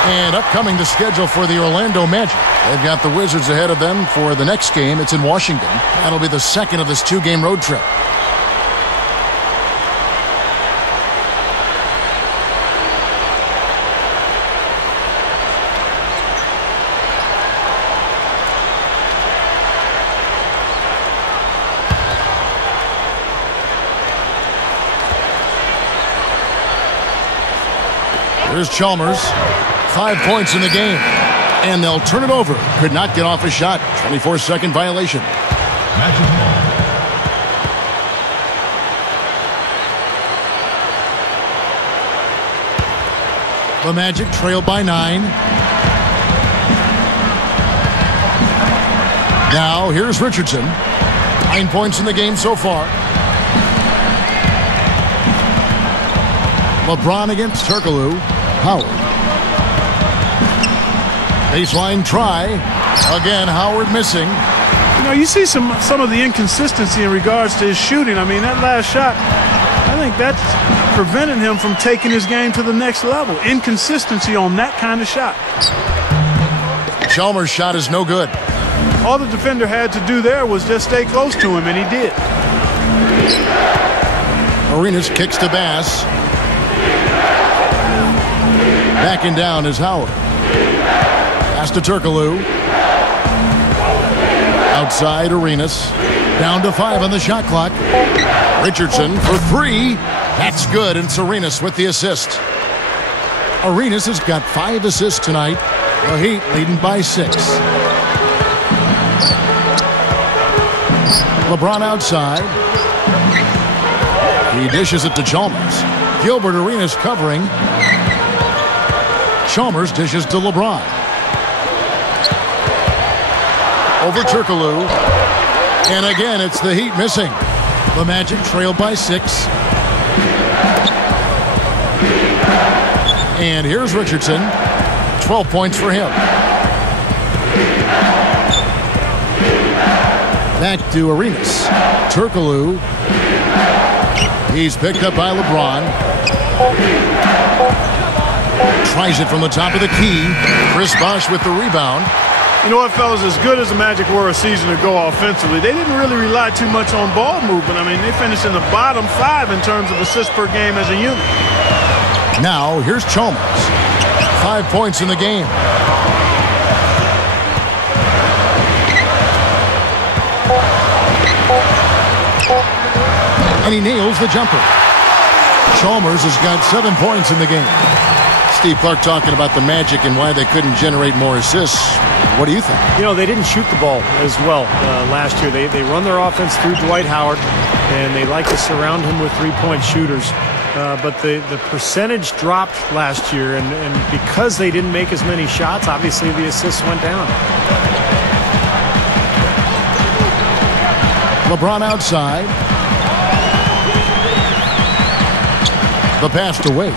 And upcoming the schedule for the Orlando Magic. They've got the Wizards ahead of them for the next game. It's in Washington. That'll be the second of this 2-game road trip. Here's Chalmers. 5 points in the game. And they'll turn it over. Could not get off a shot. 24-second violation. The Magic trail by 9. Now here's Richardson. 9 points in the game so far. LeBron against Turkoglu. Howard. Baseline try. Again, Howard missing. You know, you see some of the inconsistency in regards to his shooting. I mean, that last shot, I think that's preventing him from taking his game to the next level. Inconsistency on that kind of shot. Chalmers' shot is no good. All the defender had to do there was just stay close to him, and he did. Arenas kicks to Bass. Backing down is Howard. Pass to Turkoglu. Outside Arenas. Down to 5 on the shot clock. Richardson for 3. That's good, and it's Arenas with the assist. Arenas has got 5 assists tonight. The Heat leading by 6. LeBron outside. He dishes it to Chalmers. Gilbert Arenas covering. Chalmers dishes to LeBron. Over Turkoglu. And again, it's the Heat missing. The Magic trail by 6. And here's Richardson. 12 points for him. Back to Arenas. Turkoglu. He's picked up by LeBron. Tries it from the top of the key. Chris Bosh with the rebound. You know what, fellas? As good as the Magic were a season ago offensively, they didn't really rely too much on ball movement. I mean, they finished in the bottom 5 in terms of assists per game as a unit. Now, here's Chalmers. 5 points in the game. And he nails the jumper. Chalmers has got 7 points in the game. Steve Clark talking about the Magic and why they couldn't generate more assists. What do you think? You know, they didn't shoot the ball as well last year. They run their offense through Dwight Howard, and they like to surround him with three-point shooters. But the percentage dropped last year, and because they didn't make as many shots, obviously the assists went down. LeBron outside. The pass to Wade.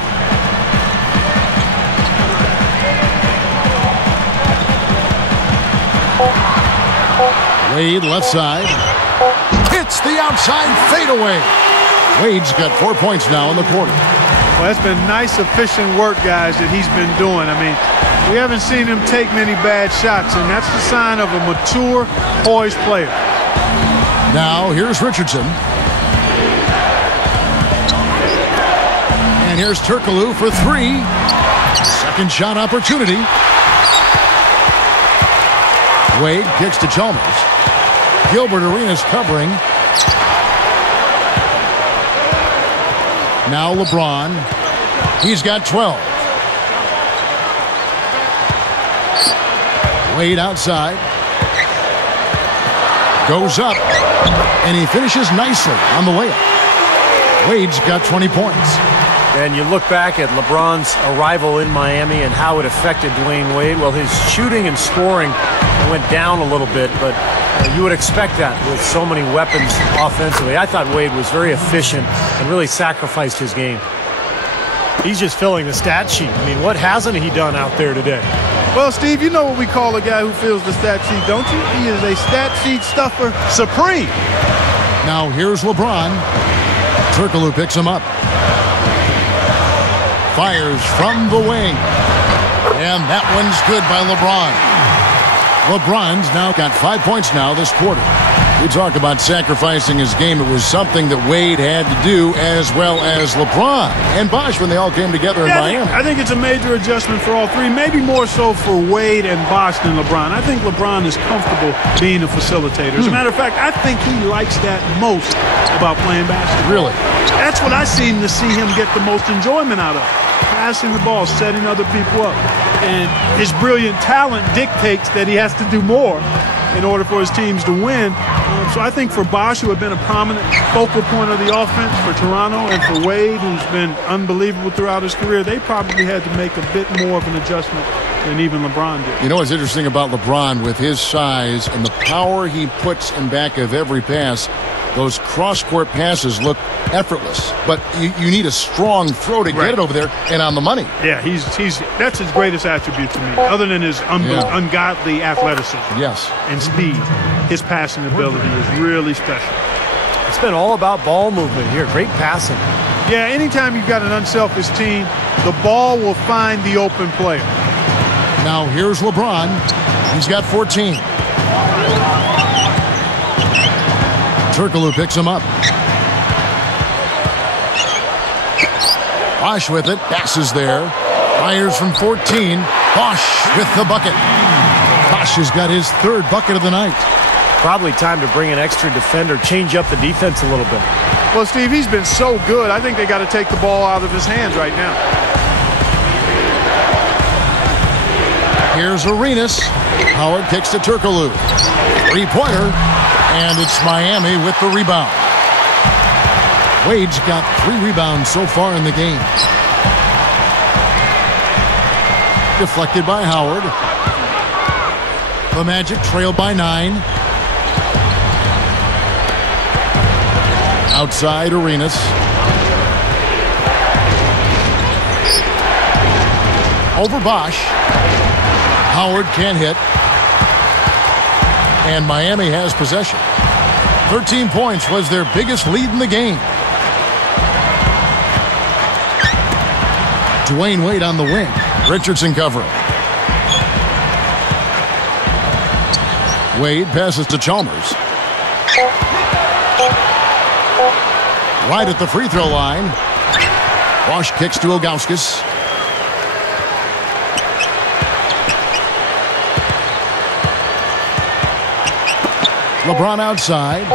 Wade left side. Hits the outside fadeaway. Wade's got 4 points now in the quarter. Well, that's been nice, efficient work, guys, that he's been doing. I mean, we haven't seen him take many bad shots, and that's the sign of a mature, poised player. Now, here's Richardson. And here's Turkoglu for three. Second shot opportunity. Wade kicks to Chalmers. Gilbert Arenas covering. Now LeBron. He's got 12. Wade outside. Goes up. And he finishes nicely on the layup. Wade's got 20 points. And you look back at LeBron's arrival in Miami and how it affected Dwayne Wade. Well, his shooting and scoring went down a little bit, but you would expect that with so many weapons offensively. I thought Wade was very efficient and really sacrificed his game. He's just filling the stat sheet. I mean, what hasn't he done out there today? Well, Steve, you know what we call a guy who fills the stat sheet, don't you? He is a stat sheet stuffer supreme. Now here's LeBron. Turkoglu picks him up. Fires from the wing. And that one's good by LeBron. LeBron's now got 5 points now this quarter. We talk about sacrificing his game. It was something that Wade had to do, as well as LeBron and Bosh when they all came together in Miami. I think it's a major adjustment for all three, maybe more so for Wade and Bosh than LeBron. I think LeBron is comfortable being a facilitator. As a matter of fact, I think he likes that most about playing basketball. Really? That's what I seem to see him get the most enjoyment out of. Passing the ball, setting other people up. And his brilliant talent dictates that he has to do more in order for his teams to win. So I think for Bosh, who had been a prominent focal point of the offense for Toronto, and for Wade, who's been unbelievable throughout his career, they probably had to make a bit more of an adjustment than even LeBron did. You know what's interesting about LeBron with his size and the power he puts in back of every pass? Those cross-court passes look effortless, but you need a strong throw to get it over there and on the money. Yeah, that's his greatest attribute to me, other than his ungodly athleticism. Yes. And speed. His passing ability is really special. It's been all about ball movement here. Great passing. Yeah, anytime you've got an unselfish team, the ball will find the open player. Now here's LeBron. He's got 14. Turkoglu picks him up. Bosh with it. Passes there. Fires from 14. Bosh with the bucket. Bosh has got his third bucket of the night. Probably time to bring an extra defender, change up the defense a little bit. Well, Steve, he's been so good. I think they got to take the ball out of his hands right now. Here's Arenas. Howard kicks to Turkoglu. Three-pointer. And it's Miami with the rebound. Wade's got 3 rebounds so far in the game. Deflected by Howard. The Magic trail by 9. Outside Arenas. Over Bosh. Howard can't hit. And Miami has possession. 13 points was their biggest lead in the game. Dwayne Wade on the wing. Richardson covering. Wade passes to Chalmers. Right at the free throw line. Bosh kicks to Ilgauskas. LeBron outside.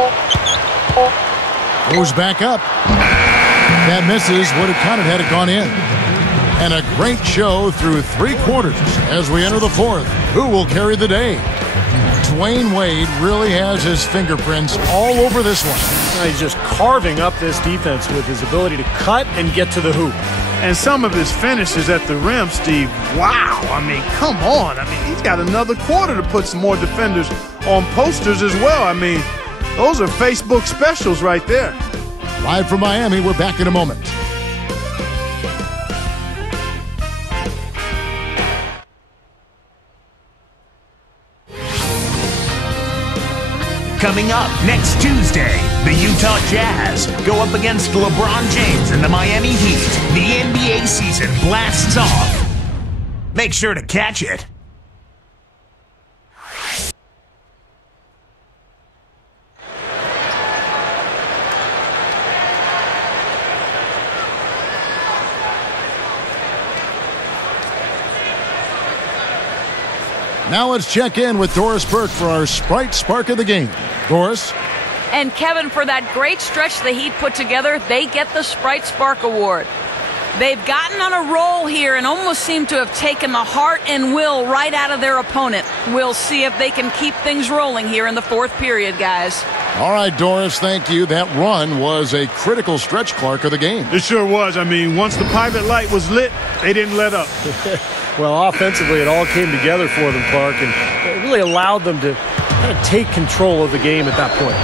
Goes back up. That misses. Would have counted had it gone in. And a great show through 3 quarters as we enter the 4th. Who will carry the day? Dwayne Wade really has his fingerprints all over this one. He's just carving up this defense with his ability to cut and get to the hoop. And some of his finishes at the rim, Steve, wow. I mean, come on. I mean, he's got another quarter to put some more defenders on posters as well. I mean, those are Facebook specials right there. Live from Miami, we're back in a moment. Coming up next Tuesday, the Utah Jazz go up against LeBron James and the Miami Heat. The NBA season blasts off. Make sure to catch it. Now let's check in with Doris Burke for our Sprite Spark of the game. Doris? And Kevin, for that great stretch the Heat put together, they get the Sprite Spark Award. They've gotten on a roll here and almost seem to have taken the heart and will right out of their opponent. We'll see if they can keep things rolling here in the 4th period, guys. All right, Doris, thank you. That run was a critical stretch, Clark, of the game. It sure was. I mean, once the pilot light was lit, they didn't let up. Well, offensively, it all came together for them, Clark, and it really allowed them to kind of take control of the game at that point.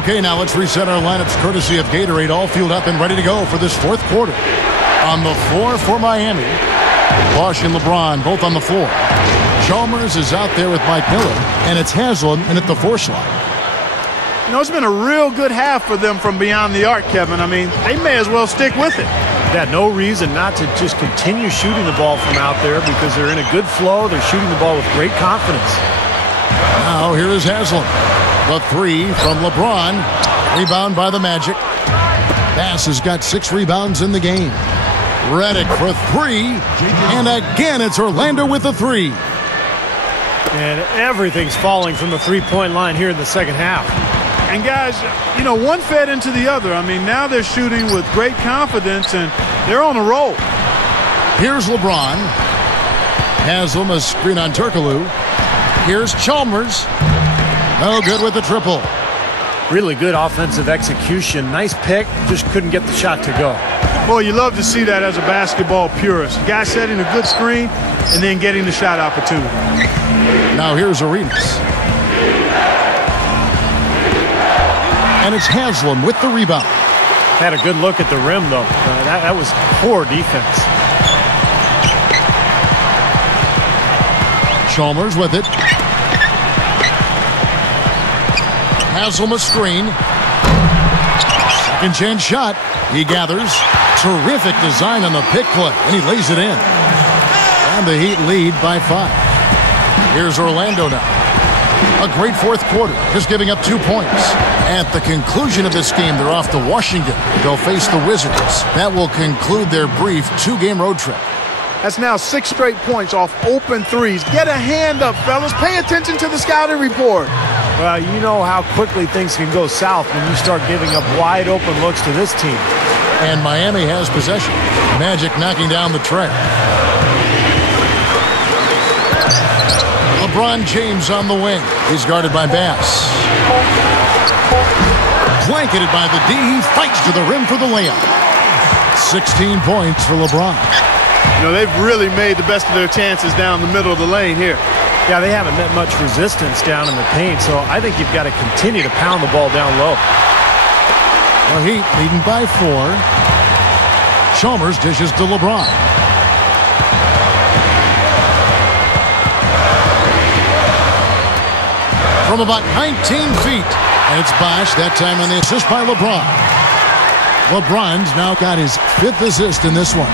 Okay, now let's reset our lineups courtesy of Gatorade, all fueled up and ready to go for this 4th quarter. On the floor for Miami, Bosch and LeBron both on the floor. Chalmers is out there with Mike Miller, and it's Haslam in at the 4 slot. You know, it's been a real good half for them from beyond the arc, Kevin. I mean, they may as well stick with it. They had no reason not to just continue shooting the ball from out there because they're in a good flow. They're shooting the ball with great confidence. Now here is Haslam. The 3 from LeBron. Rebound by the Magic. Bass has got 6 rebounds in the game. Redick for 3. And again, it's Orlando with the 3. And everything's falling from the three-point line here in the second half. And guys, you know, one fed into the other. I mean, now they're shooting with great confidence, and they're on a roll. Here's LeBron. Haslam, a screen on Turkoglu. Here's Chalmers. No good with the triple. Really good offensive execution. Nice pick, just couldn't get the shot to go. Boy, you love to see that as a basketball purist. Guy setting a good screen and then getting the shot opportunity. Now here's Arenas. And it's Haslam with the rebound. Had a good look at the rim, though. That was poor defense. Chalmers with it. Haslam a screen. Second chance shot. He gathers. Terrific design on the pick play, and he lays it in. And the Heat lead by 5. Here's Orlando now. A great 4th quarter, just giving up 2 points. At the conclusion of this game, they're off to Washington. They'll face the Wizards. That will conclude their brief 2-game road trip. That's now 6 straight points off open threes. Get a hand up, fellas. Pay attention to the scouting report. Well, you know how quickly things can go south when you start giving up wide open looks to this team. And Miami has possession. Magic knocking down the tray. LeBron James on the wing. He's guarded by Bass. Blanketed by the D. He fights to the rim for the layup. 16 points for LeBron. You know, they've really made the best of their chances down the middle of the lane here. Yeah, they haven't met much resistance down in the paint, so I think you've got to continue to pound the ball down low. The Heat leading by 4. Chalmers dishes to LeBron. From about 19 feet. And it's Bosch, that time on the assist by LeBron. LeBron's now got his 5th assist in this one.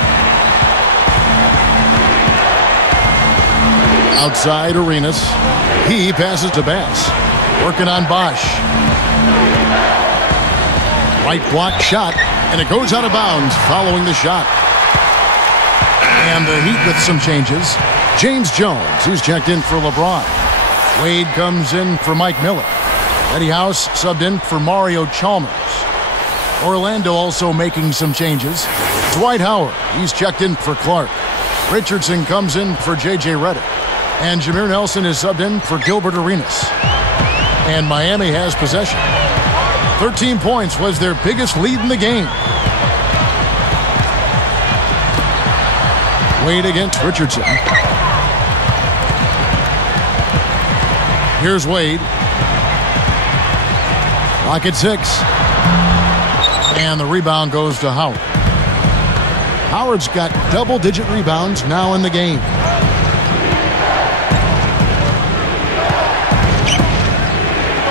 Outside Arenas. He passes to Bass. Working on Bosch. Right block shot, and it goes out of bounds following the shot. And the Heat with some changes. James Jones, who's checked in for LeBron. Wade comes in for Mike Miller. Eddie House subbed in for Mario Chalmers. Orlando also making some changes. Dwight Howard, he's checked in for Clark. Richardson comes in for J.J. Redick. And Jameer Nelson is subbed in for Gilbert Arenas. And Miami has possession. 13 points was their biggest lead in the game. Wade against Richardson. Here's Wade. Clock at 6. And the rebound goes to Howard. Howard's got double-digit rebounds now in the game.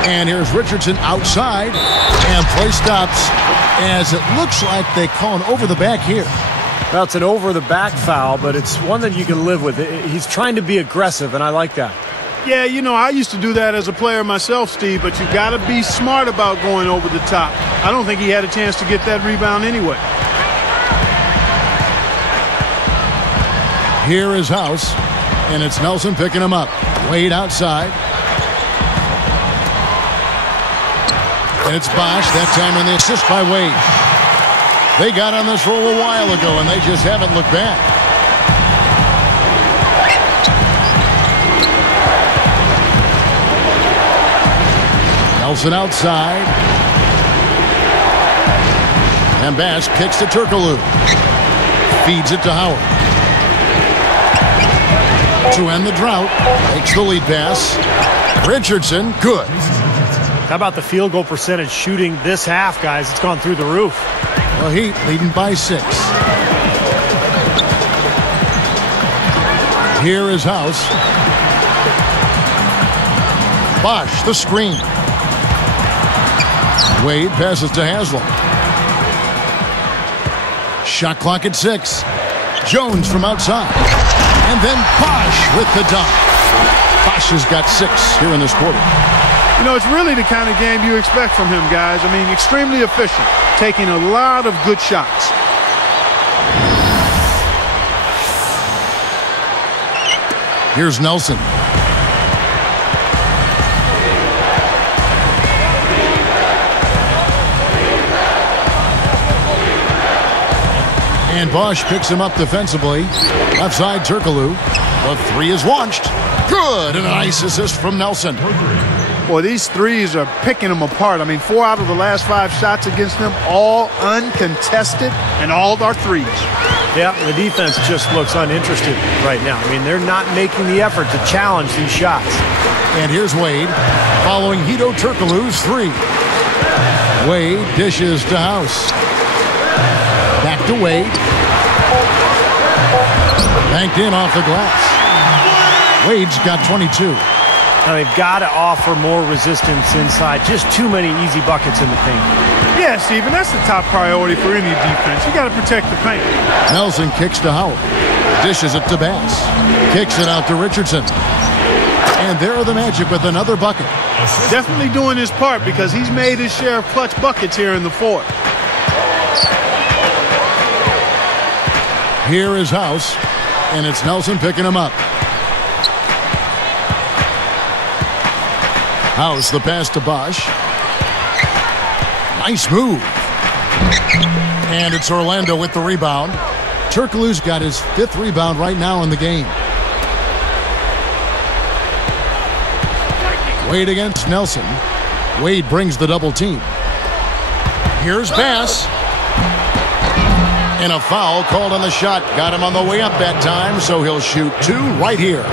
And here's Richardson outside. And play stops as it looks like they call an over-the-back here. Well, it's an over-the-back foul, but it's one that you can live with. He's trying to be aggressive, and I like that. Yeah, you know, I used to do that as a player myself, Steve, but you got to be smart about going over the top. I don't think he had a chance to get that rebound anyway. Here is House, and it's Nelson picking him up. Wade outside. And it's Bosch, that time on the assist by Wade. They got on this roll a while ago, and they just haven't looked back. Nelson outside. And Bass kicks to Turkoglu. Feeds it to Howard. To end the drought. Takes the lead pass. Richardson, good. How about the field goal percentage shooting this half, guys? It's gone through the roof. The Heat leading by 6. Here is House. Bosch, the screen. Wade passes to Haslam. Shot clock at 6. Jones from outside. And then Bosch with the dunk. Bosch has got 6 here in this quarter. You know, it's really the kind of game you expect from him, guys. I mean, extremely efficient, taking a lot of good shots. Here's Nelson. And Bosch picks him up defensively. Left side, Turkoglu. The 3 is launched. Good, and a nice assist from Nelson. Boy, these threes are picking them apart. I mean, 4 out of the last 5 shots against them, all uncontested, and all are threes. Yeah, the defense just looks uninterested right now. I mean, they're not making the effort to challenge these shots. And here's Wade, following Hito Turkoglu's 3. Wade dishes to House. Back to Wade. Banked in off the glass. Wade's got 22. Now they've got to offer more resistance inside. Just too many easy buckets in the paint. Yeah, Stephen, that's the top priority for any defense. You got to protect the paint. Nelson kicks to Howard. Dishes it to Bass. Kicks it out to Richardson. And there are the Magic with another bucket. Definitely doing his part because he's made his share of clutch buckets here in the fourth. Here is House. And it's Nelson picking him up. House, the pass to Bosch. Nice move. And it's Orlando with the rebound. Turkoglu's got his 5th rebound right now in the game. Wade against Nelson. Wade brings the double team. Here's Bass. And a foul called on the shot. Got him on the way up that time, so he'll shoot 2 right here.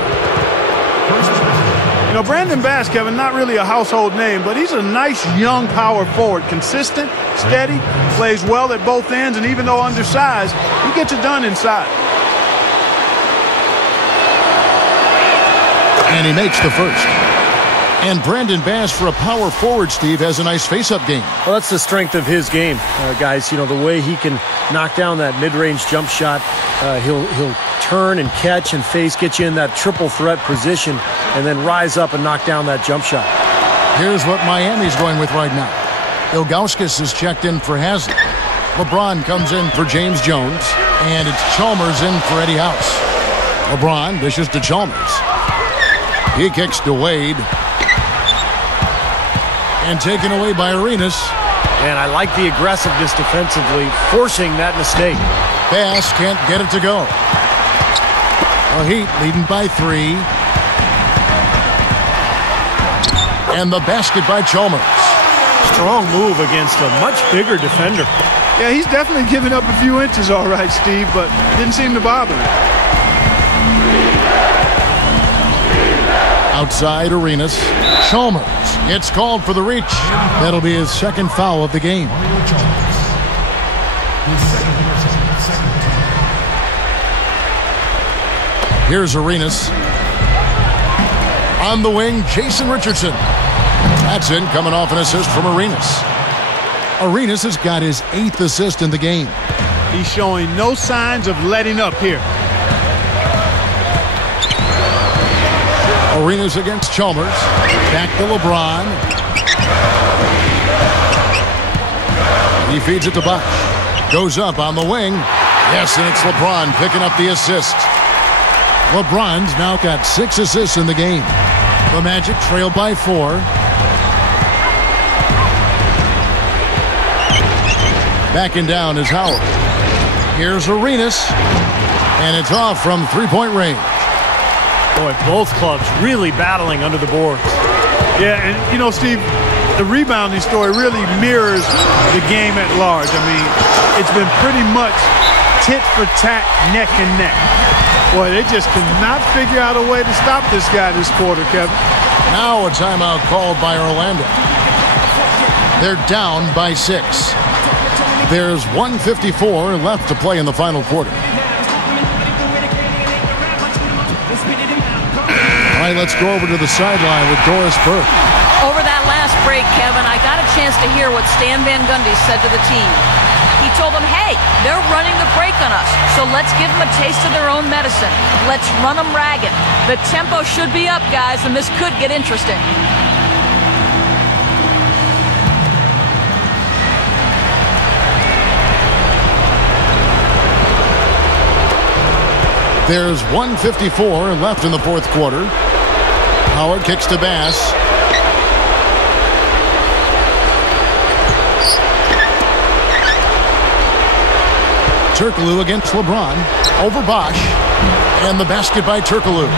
You know, Brandon Bass, Kevin, not really a household name, but he's a nice young power forward. Consistent, steady, plays well at both ends, and even though undersized, he gets it done inside. And he makes the first. And Brandon Bass, for a power forward, Steve, has a nice face-up game. Well, that's the strength of his game, guys. You know, the way he can knock down that mid-range jump shot. He'll turn and catch and face, get you in that triple threat position, and then rise up and knock down that jump shot. Here's what Miami's going with right now. Ilgauskas is checked in for Haslam. LeBron comes in for James Jones, and it's Chalmers in for Eddie House. LeBron dishes to Chalmers. He kicks to Wade. And taken away by Arenas. And I like the aggressiveness defensively, forcing that mistake. Bass can't get it to go. The Heat leading by 3. And the basket by Chalmers. Strong move against a much bigger defender. Yeah, he's definitely given up a few inches, all right, Steve, but didn't seem to bother him. Outside Arenas. Chalmers gets called for the reach. That'll be his second foul of the game. Here's Arenas. On the wing, Jason Richardson. That's in, coming off an assist from Arenas. Arenas has got his 8th assist in the game. He's showing no signs of letting up here. Arenas against Chalmers. Back to LeBron. He feeds it to Bosch. Goes up on the wing. Yes, and it's LeBron picking up the assist. LeBron's now got 6 assists in the game. The Magic trail by 4. Backing down is Howard. Here's Arenas. And it's off from three-point range. Boy, both clubs really battling under the boards. Yeah, and you know, Steve, the rebounding story really mirrors the game at large. I mean, it's been pretty much tit for tat, neck and neck. Boy, they just cannot figure out a way to stop this guy this quarter, Kevin. Now a timeout called by Orlando. They're down by 6. There's 1:54 left to play in the final quarter. All right, let's go over to the sideline with Doris Burke. Over that last break, Kevin, I got a chance to hear what Stan Van Gundy said to the team. He told them, hey, they're running the break on us, so let's give them a taste of their own medicine. Let's run them ragged. The tempo should be up, guys, and this could get interesting. There's 1:54 left in the fourth quarter. Howard kicks to Bass. Turkoglu against LeBron. Over Bosch. And the basket by Turkoglu.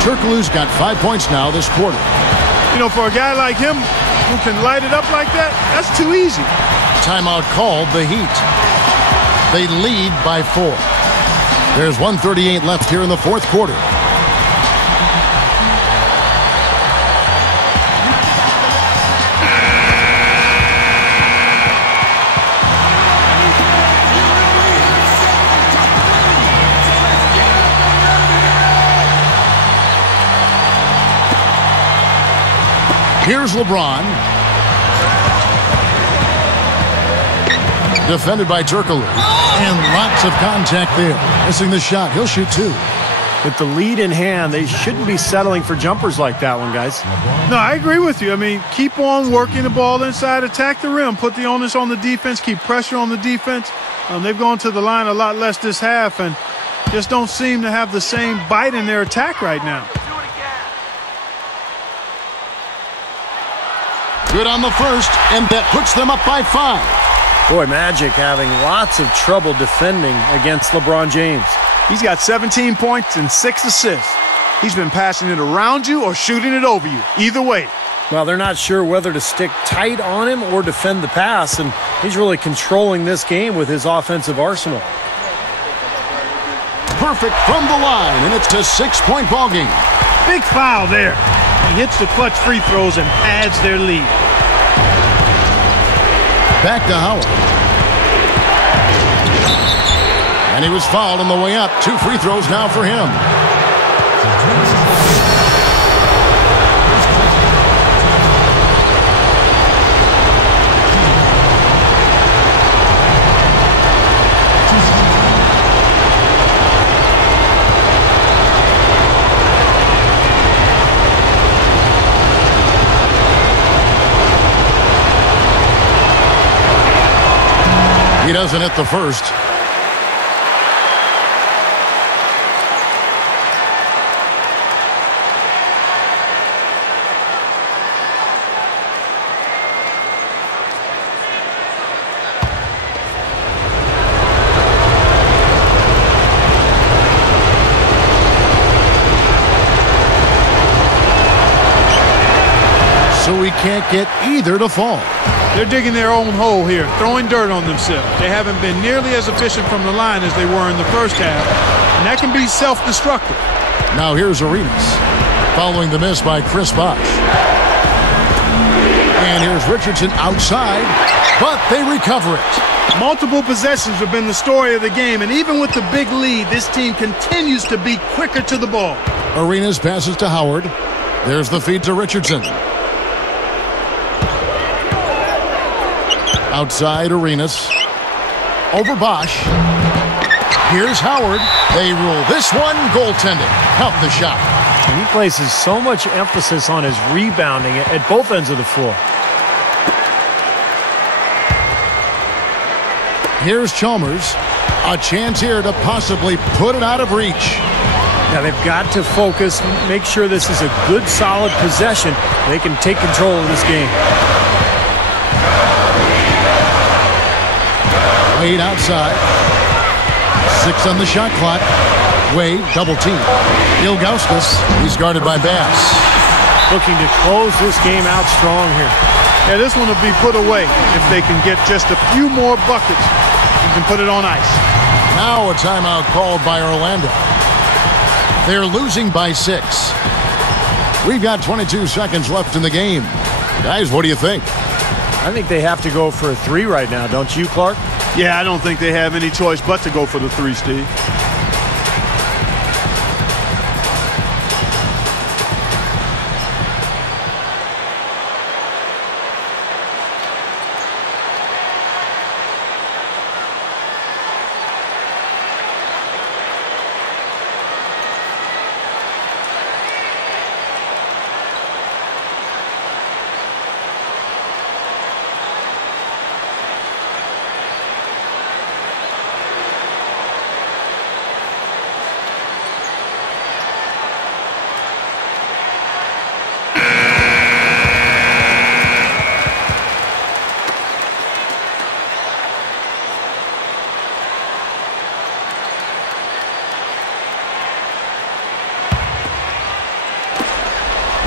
Turkoglu's got 5 points now this quarter. You know, for a guy like him who can light it up like that, that's too easy. Timeout called, the Heat. They lead by 4. There's 1:38 left here in the fourth quarter. Here's LeBron. Defended by Turkoglu. And lots of contact there. Missing the shot. He'll shoot 2. With the lead in hand, they shouldn't be settling for jumpers like that one, guys. No, I agree with you. I mean, keep on working the ball inside, attack the rim, put the onus on the defense, keep pressure on the defense. They've gone to the line a lot less this half and just don't seem to have the same bite in their attack right now. Good on the first, and that puts them up by 5. Boy, Magic having lots of trouble defending against LeBron James. He's got 17 points and 6 assists. He's been passing it around you or shooting it over you. Either way. Well, they're not sure whether to stick tight on him or defend the pass, and he's really controlling this game with his offensive arsenal. Perfect from the line, and it's a 6-point ballgame. Big foul there. He hits the clutch free throws and adds their lead. Back to Howard. And he was fouled on the way up. 2 free throws now for him. He doesn't hit the first. can't get either to fall. They're digging their own hole here, throwing dirt on themselves. They haven't been nearly as efficient from the line as they were in the first half, and that can be self-destructive. Now here's Arenas, following the miss by Chris Bosh. And here's Richardson outside, but they recover it. Multiple possessions have been the story of the game, and even with the big lead, this team continues to be quicker to the ball. Arenas passes to Howard. There's the feed to Richardson. Outside Arenas. Over Bosh. Here's Howard. They rule this one goaltending. Count the shot. And he places so much emphasis on his rebounding at both ends of the floor. Here's Chalmers. A chance here to possibly put it out of reach. Now they've got to focus, make sure this is a good, solid possession. They can take control of this game. Wade outside. 6 on the shot clock. Wade, double team. Ilgauskas, he's guarded by Bass. Looking to close this game out strong here. Yeah, this one will be put away if they can get just a few more buckets. You can put it on ice. Now a timeout called by Orlando. They're losing by 6. We've got 22 seconds left in the game. Guys, what do you think? I think they have to go for a 3 right now, don't you, Clark? Yeah, I don't think they have any choice but to go for the 3, Steve.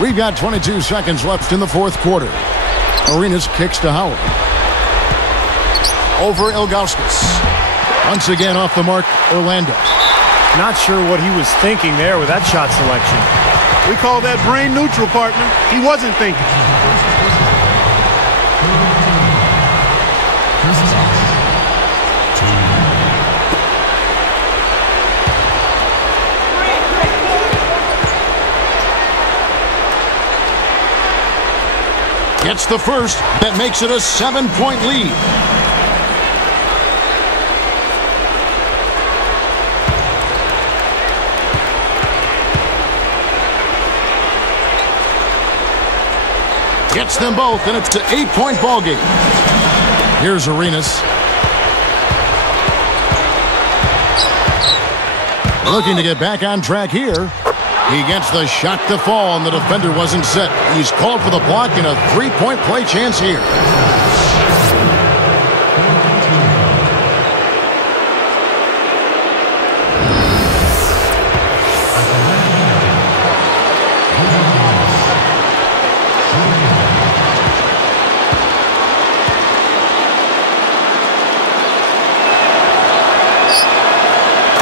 We've got 22 seconds left in the fourth quarter. Arenas kicks to Howard. Over Ilgauskas. Once again off the mark, Orlando. Not sure what he was thinking there with that shot selection. We call that brain neutral, partner. He wasn't thinking. Gets the first. That makes it a 7-point lead. Gets them both, and it's an 8-point ball game. Here's Arenas. Looking to get back on track here. He gets the shot to fall, and the defender wasn't set. He's called for the block and a 3-point play chance here.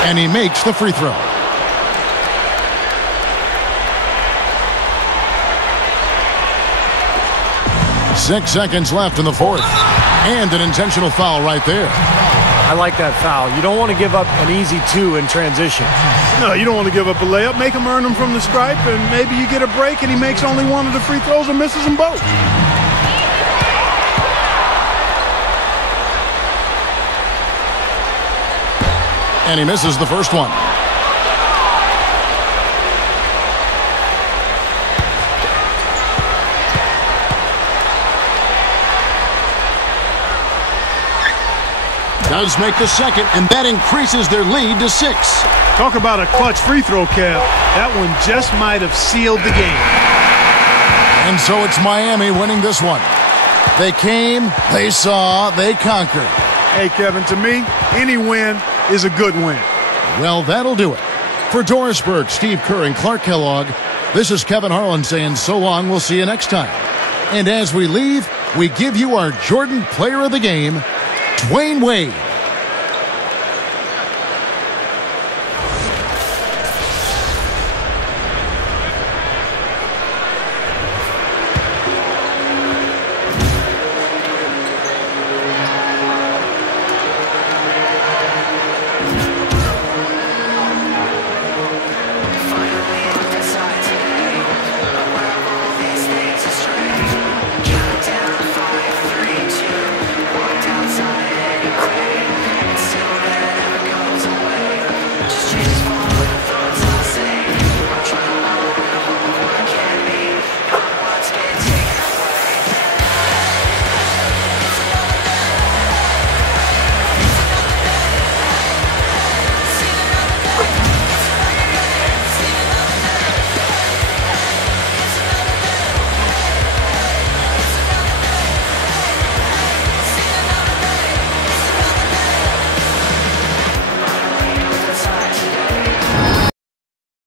And he makes the free throw. Six seconds left in the fourth. And an intentional foul right there. I like that foul. You don't want to give up an easy 2 in transition. No, you don't want to give up a layup. Make him earn them from the stripe, and maybe you get a break and he makes only one of the free throws or misses them both. And he misses the first one. Does make the second, and that increases their lead to 6. Talk about a clutch free throw, Kev. That one just might have sealed the game. And so it's Miami winning this one. They came, they saw, they conquered. Hey, Kevin, to me, any win is a good win. Well, that'll do it. For Doris Burke, Steve Kerr, and Clark Kellogg, this is Kevin Harlan saying so long. We'll see you next time And as we leave, we give you our Jordan Player of the Game, Dwayne Wade.